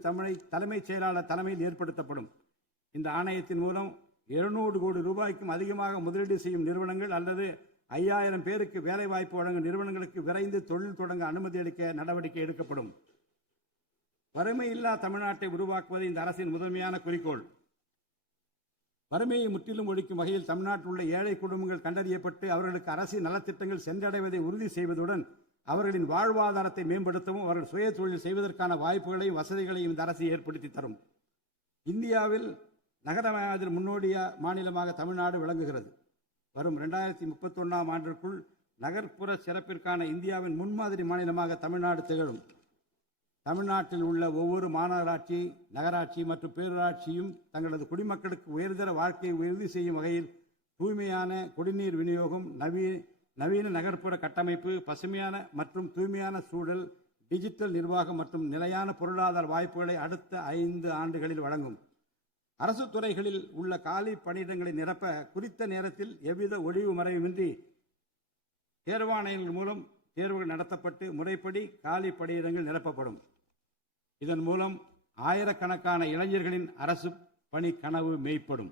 தலைமைச் செயலாளர் தலைமையில் ஏற்படுத்தப்படும். இந்த ஆணையத்தின் மூலம் 200 கோடி ரூபாய்க்கும் அதிகமாக முதலீடு செய்யும் நிறுவனங்கள் அல்லது 5000 பேருக்கு வேலைவாய்ப்பு வழங்கும் நிறுவனங்களுக்கு விரைந்து தொழில் தொடங்க அனுமதி அளிக்க நடவடிக்கை எடுக்கப்படும். வறுமையில்லா தமிழ்நாட்டை உருவாக்குவது இந்த அரசின் முதன்மையான குறிக்கோள். வறுமையை முற்றிலும் ஒழிக்கும் வகையில் தமிழ்நாட்டில் உள்ள ஏழை குடும்பங்கள் கண்டறியப்பட்டு அவர்களுக்கு அரசின் நலத்திட்டங்கள் சென்றடைவதை உறுதி செய்வதுடன் அவர்களின் வாழ்வாதாரத்தை மேம்படுத்தவும் அவர்கள் சுய தொழில் செய்வதற்கான வாய்ப்புகளையும் வசதிகளையும் இந்த அரசு ஏற்படுத்தி தரும். இந்தியாவில் நகரமயமாதல் முன்னோடிய மாநிலமாக தமிழ்நாடு விளங்குகிறது. வரும் 2031 ஆண்டிற்குள் நகர்ப்புற சிறப்பிற்கான இந்தியாவின் முன்மாதிரி மாநிலமாக தமிழ்நாடு திகழும். தமிழ்நாட்டில் உள்ள ஒவ்வொரு மாநகராட்சி, நகராட்சி மற்றும் பேரூராட்சியும் தங்களது குடிமக்களுக்கு உயர்தர வாழ்க்கையை உறுதி செய்யும் வகையில் தூய்மையான குடிநீர் விநியோகம், நவீன நகர்ப்புற கட்டமைப்பு, பசுமையான மற்றும் தூய்மையான சூழல், டிஜிட்டல் நிர்வாகம் மற்றும் நிலையான பொருளாதார வாய்ப்புகளை அடுத்த 5 ஆண்டுகளில் வழங்கும். அரசு துறைகளில் உள்ள காலி பணியிடங்களை நிரப்ப குறித்த நேரத்தில் எவ்வித ஒளிவு மறைவுமின்றி தேர்வாணையங்கள் மூலம் தேர்வுகள் நடத்தப்பட்டு முறைப்படி காலி பணியிடங்கள் நிரப்பப்படும். இதன் மூலம் ஆயிரக்கணக்கான இளைஞர்களின் அரசு பணி கனவு மெய்ப்படும்.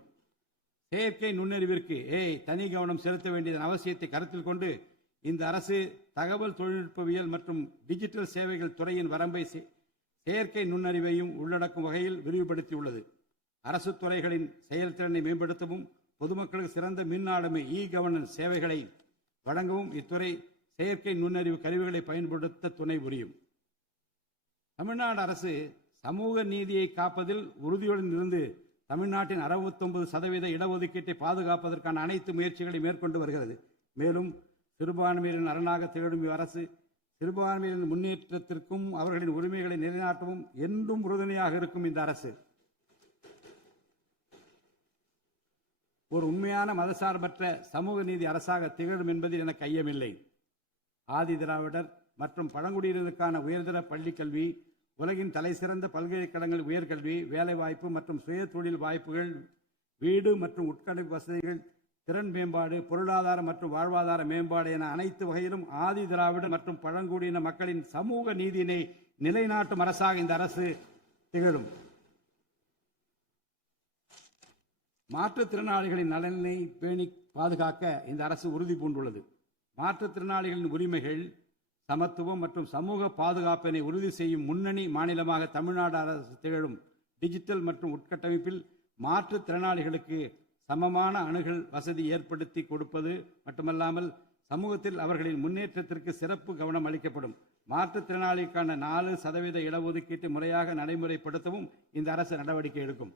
செயற்கை நுண்ணறிவிற்கு தனி கவனம் செலுத்த வேண்டியதன் அவசியத்தை கருத்தில் கொண்டு இந்த அரசு தகவல் தொழில்நுட்பவியல் மற்றும் டிஜிட்டல் சேவைகள் துறையின் வரம்பை செயற்கை நுண்ணறிவையும் உள்ளடக்கும் வகையில் விரிவுபடுத்தியுள்ளது. அரசு துறைகளின் செயல்திறனை மேம்படுத்தவும் பொதுமக்களுக்கு சிறந்த மின் ஆளுமை கவர்னன்ஸ் சேவைகளை வழங்கவும் இத்துறை செயற்கை நுண்ணறிவு கருவிகளை பயன்படுத்த துணை புரியும். தமிழ்நாடு அரசு சமூக நீதியை காப்பதில் உறுதியுடன் இருந்து தமிழ்நாட்டின் 69% இடஒதுக்கீட்டை பாதுகாப்பதற்கான அனைத்து முயற்சிகளை மேற்கொண்டு வருகிறது. மேலும் சிறுபான்மையினரின் அரணாக திகழும் அரசு சிறுபான்மையினரின் முன்னேற்றத்திற்கும் அவர்களின் உரிமைகளை நிலைநாட்டவும் என்றும் உறுதுணையாக இருக்கும். இந்த அரசு ஒரு உண்மையான மதசார்பற்ற சமூக நீதி அரசாக திகழும் என்பதில் எனக்கு ஐயமில்லை. ஆதி திராவிடர் மற்றும் பழங்குடியினருக்கான உயர்தர பள்ளிக்கல்வி, உலகின் தலைசிறந்த பல்கலைக்கழகங்கள் உயர்கல்வி, வேலைவாய்ப்பு மற்றும் சுய தொழில் வாய்ப்புகள், வீடு மற்றும் உட்கட்டமைப்பு வசதிகள், திறன் மேம்பாடு, பொருளாதார மற்றும் வாழ்வாதார மேம்பாடு என அனைத்து வகையிலும் ஆதி திராவிடர் மற்றும் பழங்குடியின மக்களின் சமூக நீதியினை நிலைநாட்டும் அரசாக இந்த அரசு திகழும். மாற்றுத்திறனாளிகளின் நலனை பேணி பாதுகாக்க இந்த அரசு உறுதி பூண்டுள்ளது. மாற்றுத்திறனாளிகளின் உரிமைகள், சமத்துவம் மற்றும் சமூக பாதுகாப்பினை உறுதி செய்யும் முன்னணி மாநிலமாக தமிழ்நாடு அரசு திகழும். டிஜிட்டல் மற்றும் உட்கட்டமைப்பில் மாற்றுத்திறனாளிகளுக்கு சமமான அணுகல் வசதி ஏற்படுத்தி கொடுப்பது மட்டுமல்லாமல் சமூகத்தில் அவர்களின் முன்னேற்றத்திற்கு சிறப்பு கவனம் அளிக்கப்படும். மாற்றுத்திறனாளிக்கான 4% இடஒதுக்கீட்டு முறையாக நடைமுறைப்படுத்தவும் இந்த அரசு நடவடிக்கை எடுக்கும்.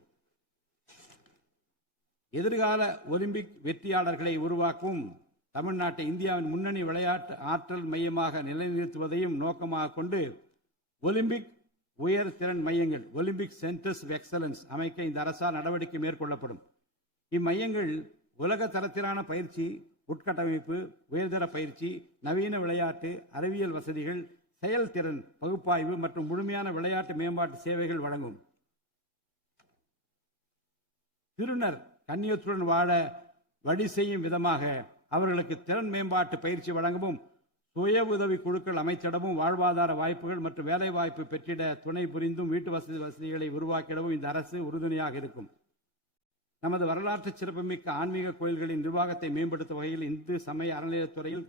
எதிர்கால ஒலிம்பிக் வெற்றியாளர்களை உருவாக்கவும் தமிழ்நாட்டை இந்தியாவின் முன்னணி விளையாட்டு ஆற்றல் மையமாக நிலைநிறுத்துவதையும் நோக்கமாக கொண்டு ஒலிம்பிக் உயர் திறன் மையங்கள் ஒலிம்பிக் சென்டர்ஸ் ஆஃப் எக்ஸலன்ஸ் அமைக்க இந்த அரசால் நடவடிக்கை மேற்கொள்ளப்படும். இம்மையங்கள் உலக தரத்திலான பயிற்சி, உட்கட்டமைப்பு, உயர்தர பயிற்சி, நவீன விளையாட்டு, அறிவியல் வசதிகள், செயல்திறன் பகுப்பாய்வு மற்றும் முழுமையான விளையாட்டு மேம்பாட்டு சேவைகள் வழங்கும். திருநர் கண்ணியத்துடன் வாழ வழி செய்யும் விதமாக அவர்களுக்கு திறன் மேம்பாட்டு பயிற்சி வழங்கவும், சுய உதவி குழுக்கள் அமைச்சிடவும், வாழ்வாதார வாய்ப்புகள் மற்றும் வேலை வாய்ப்பு பெற்றிட துணை புரிந்தும் வீட்டு வசதிகளை உருவாக்கிடவும் இந்த அரசு உறுதுணையாக இருக்கும். நமது வரலாற்று சிறப்புமிக்க ஆன்மீக கோயில்களின் நிர்வாகத்தை மேம்படுத்தும் வகையில் இந்து சமய அறநிலையத்துறையில்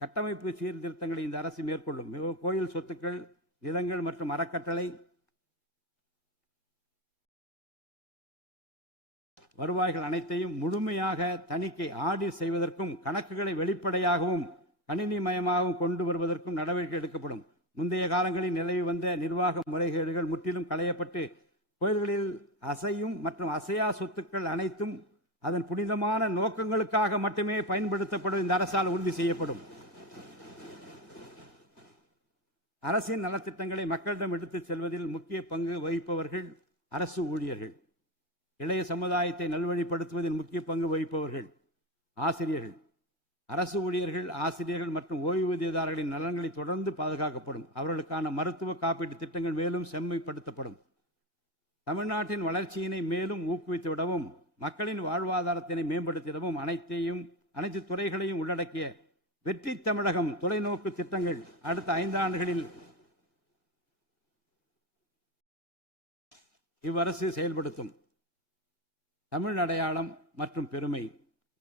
கட்டமைப்பு சீர்திருத்தங்களை இந்த அரசு மேற்கொள்ளும். கோயில் சொத்துக்கள், நிலங்கள் மற்றும் அறக்கட்டளை வருவாய்கள் அனைத்தையும் முழுமையாக தணிக்கை ஆடிட் செய்வதற்கும் கணக்குகளை வெளிப்படையாகவும் கணினிமயமாகவும் கொண்டு வருவதற்கும் நடவடிக்கை எடுக்கப்படும். முந்தைய காலங்களில் நிலவி வந்த நிர்வாக முறைகேடுகள் முற்றிலும் களையப்பட்டு கோயில்களில் அசையும் மற்றும் அசையா சொத்துக்கள் அனைத்தும் அதன் புனிதமான நோக்கங்களுக்காக மட்டுமே பயன்படுத்தப்படும் இந்த அரசால் உறுதி செய்யப்படும். அரசின் நலத்திட்டங்களை மக்களிடம் எடுத்துச் செல்வதில் முக்கிய பங்கு வகிப்பவர்கள் அரசு ஊழியர்கள். இளைய சமுதாயத்தை நல்வழிப்படுத்துவதில் முக்கிய பங்கு வகிப்பவர்கள் ஆசிரியர்கள். அரசு ஊழியர்கள், ஆசிரியர்கள் மற்றும் ஓய்வூதியதாரர்களின் நலன்களை தொடர்ந்து பாதுகாக்கப்படும். அவர்களுக்கான மருத்துவ காப்பீட்டு திட்டங்கள் மேலும் செம்மைப்படுத்தப்படும். தமிழ்நாட்டின் வளர்ச்சியினை மேலும் ஊக்குவித்துவிடவும், மக்களின் வாழ்வாதாரத்தினை மேம்படுத்திடவும் அனைத்து துறைகளையும் உள்ளடக்கிய வெற்றி தமிழகம் தொலைநோக்கு திட்டங்கள் அடுத்த 5 ஆண்டுகளில் இவ்வரசு செயல்படுத்தும். தமிழ் அடையாளம் மற்றும் பெருமை,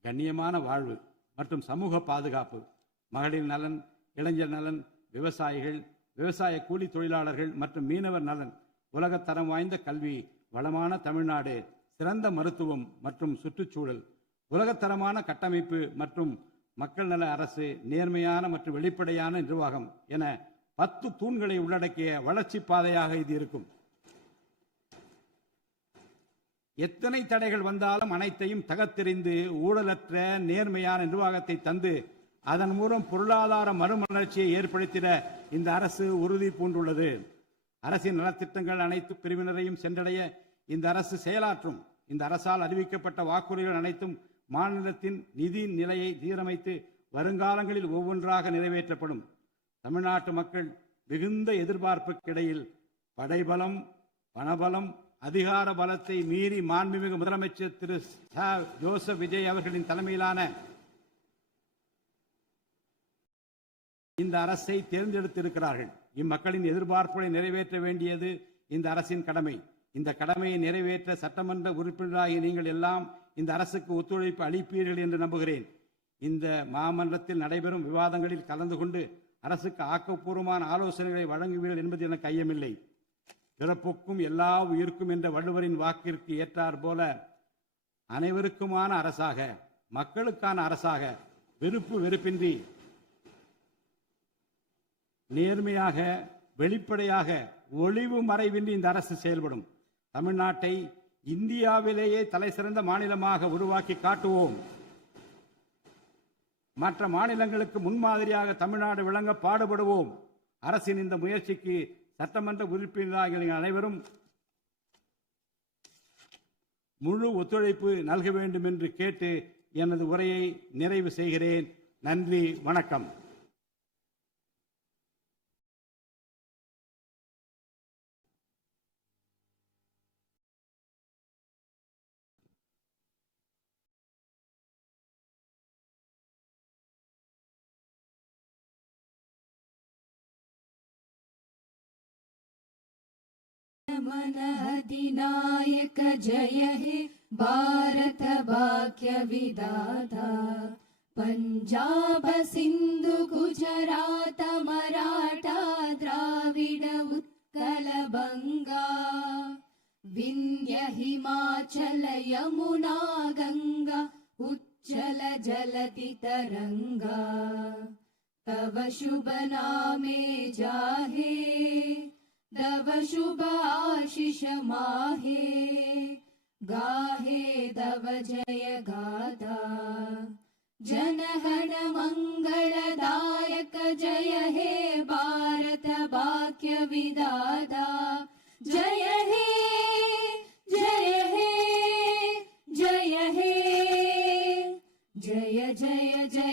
கண்ணியமான வாழ்வு மற்றும் சமூக பாதுகாப்பு, மகளிர் நலன், இளைஞர் நலன், விவசாயிகள், விவசாய கூலி தொழிலாளர்கள் மற்றும் மீனவர் நலன், உலகத்தரம் வாய்ந்த கல்வி, வளமான தமிழ்நாடு, சிறந்த மருத்துவம் மற்றும் சுற்றுச்சூழல், உலகத்தரமான கட்டமைப்பு மற்றும் மக்கள் நல அரசு, நேர்மையான மற்றும் வெளிப்படையான நிர்வாகம் என 10 தூண்களை உள்ளடக்கிய வளர்ச்சி பாதையாக இது இருக்கும். எத்தனை தடைகள் வந்தாலும் அனைத்தையும் தகர்த்தெறிந்து ஊழலற்ற நேர்மையான நிர்வாகத்தை தந்து அதன் மூலம் பொருளாதார மறுமலர்ச்சியை ஏற்படுத்திட இந்த அரசு உறுதி பூண்டுள்ளது. அரசின் நலத்திட்டங்கள் அனைத்து பிரிவினரையும் சென்றடைய இந்த அரசு செயலாற்றும். இந்த அரசால் அறிவிக்கப்பட்ட வாக்குறுதிகள் அனைத்தும் மாநிலத்தின் நிதி நிலையை சீரமைத்து வருங்காலங்களில் ஒவ்வொன்றாக நிறைவேற்றப்படும். தமிழ்நாட்டு மக்கள் மிகுந்த எதிர்பார்ப்புக்கிடையில் படைபலம், பணபலம், அதிகார பலத்தை மீறி மாண்புமிகு முதலமைச்சர் திரு ஜோசப் விஜய் அவர்களின் தலைமையிலான இந்த அரசை தேர்ந்தெடுத்திருக்கிறார்கள். இம்மக்களின் எதிர்பார்ப்புகளை நிறைவேற்ற வேண்டியது இந்த அரசின் கடமை. இந்த கடமையை நிறைவேற்ற சட்டமன்ற உறுப்பினராகிய நீங்கள் எல்லாம் இந்த அரசுக்கு ஒத்துழைப்பு அளிப்பீர்கள் என்று நம்புகிறேன். இந்த மாமன்றத்தில் நடைபெறும் விவாதங்களில் கலந்து கொண்டு அரசுக்கு ஆக்கப்பூர்வமான ஆலோசனைகளை வழங்குவீர்கள் என்பது எனக்கு ஐயமில்லை. பிறப்புக்கும் எல்லா உயிருக்கும் என்ற வள்ளுவரின் வாக்கிற்கு ஏற்றார் போல அனைவருக்குமான அரசாக, மக்களுக்கான அரசாக, வெறுப்பு வெறுப்பின்றி நேர்மையாக, வெளிப்படையாக, ஒளிவு மறைவின்றி இந்த அரசு செயல்படும். தமிழ்நாட்டை இந்தியாவிலேயே தலைசிறந்த மாநிலமாக உருவாக்கி காட்டுவோம். மற்ற மாநிலங்களுக்கு முன்மாதிரியாக தமிழ்நாடு விளங்க பாடுபடுவோம். அரசின் இந்த முயற்சிக்கு சட்டமன்ற உறுப்பினர்கள் அனைவரும் முழு ஒத்துழைப்பு நல்க வேண்டும் என்று கேட்டு எனது உரையை நிறைவு செய்கிறேன். நன்றி, வணக்கம். मन अधिनायक जय हे भारत भाग्य विधाता पंजाब सिंधु गुजरात मराठा द्राविड उत्कल बंगा विंध्य हिमाचल यमुना गंगा उच्चल जलति तरंगा तव शुभ नामे जाहे, तव शुभ आशीष माहे, गाहे तव जय गाथा। जनगण मंगलदायक जय हे भारत भाग्य विधाता। जय हे जय हे जय हे, जय जय जय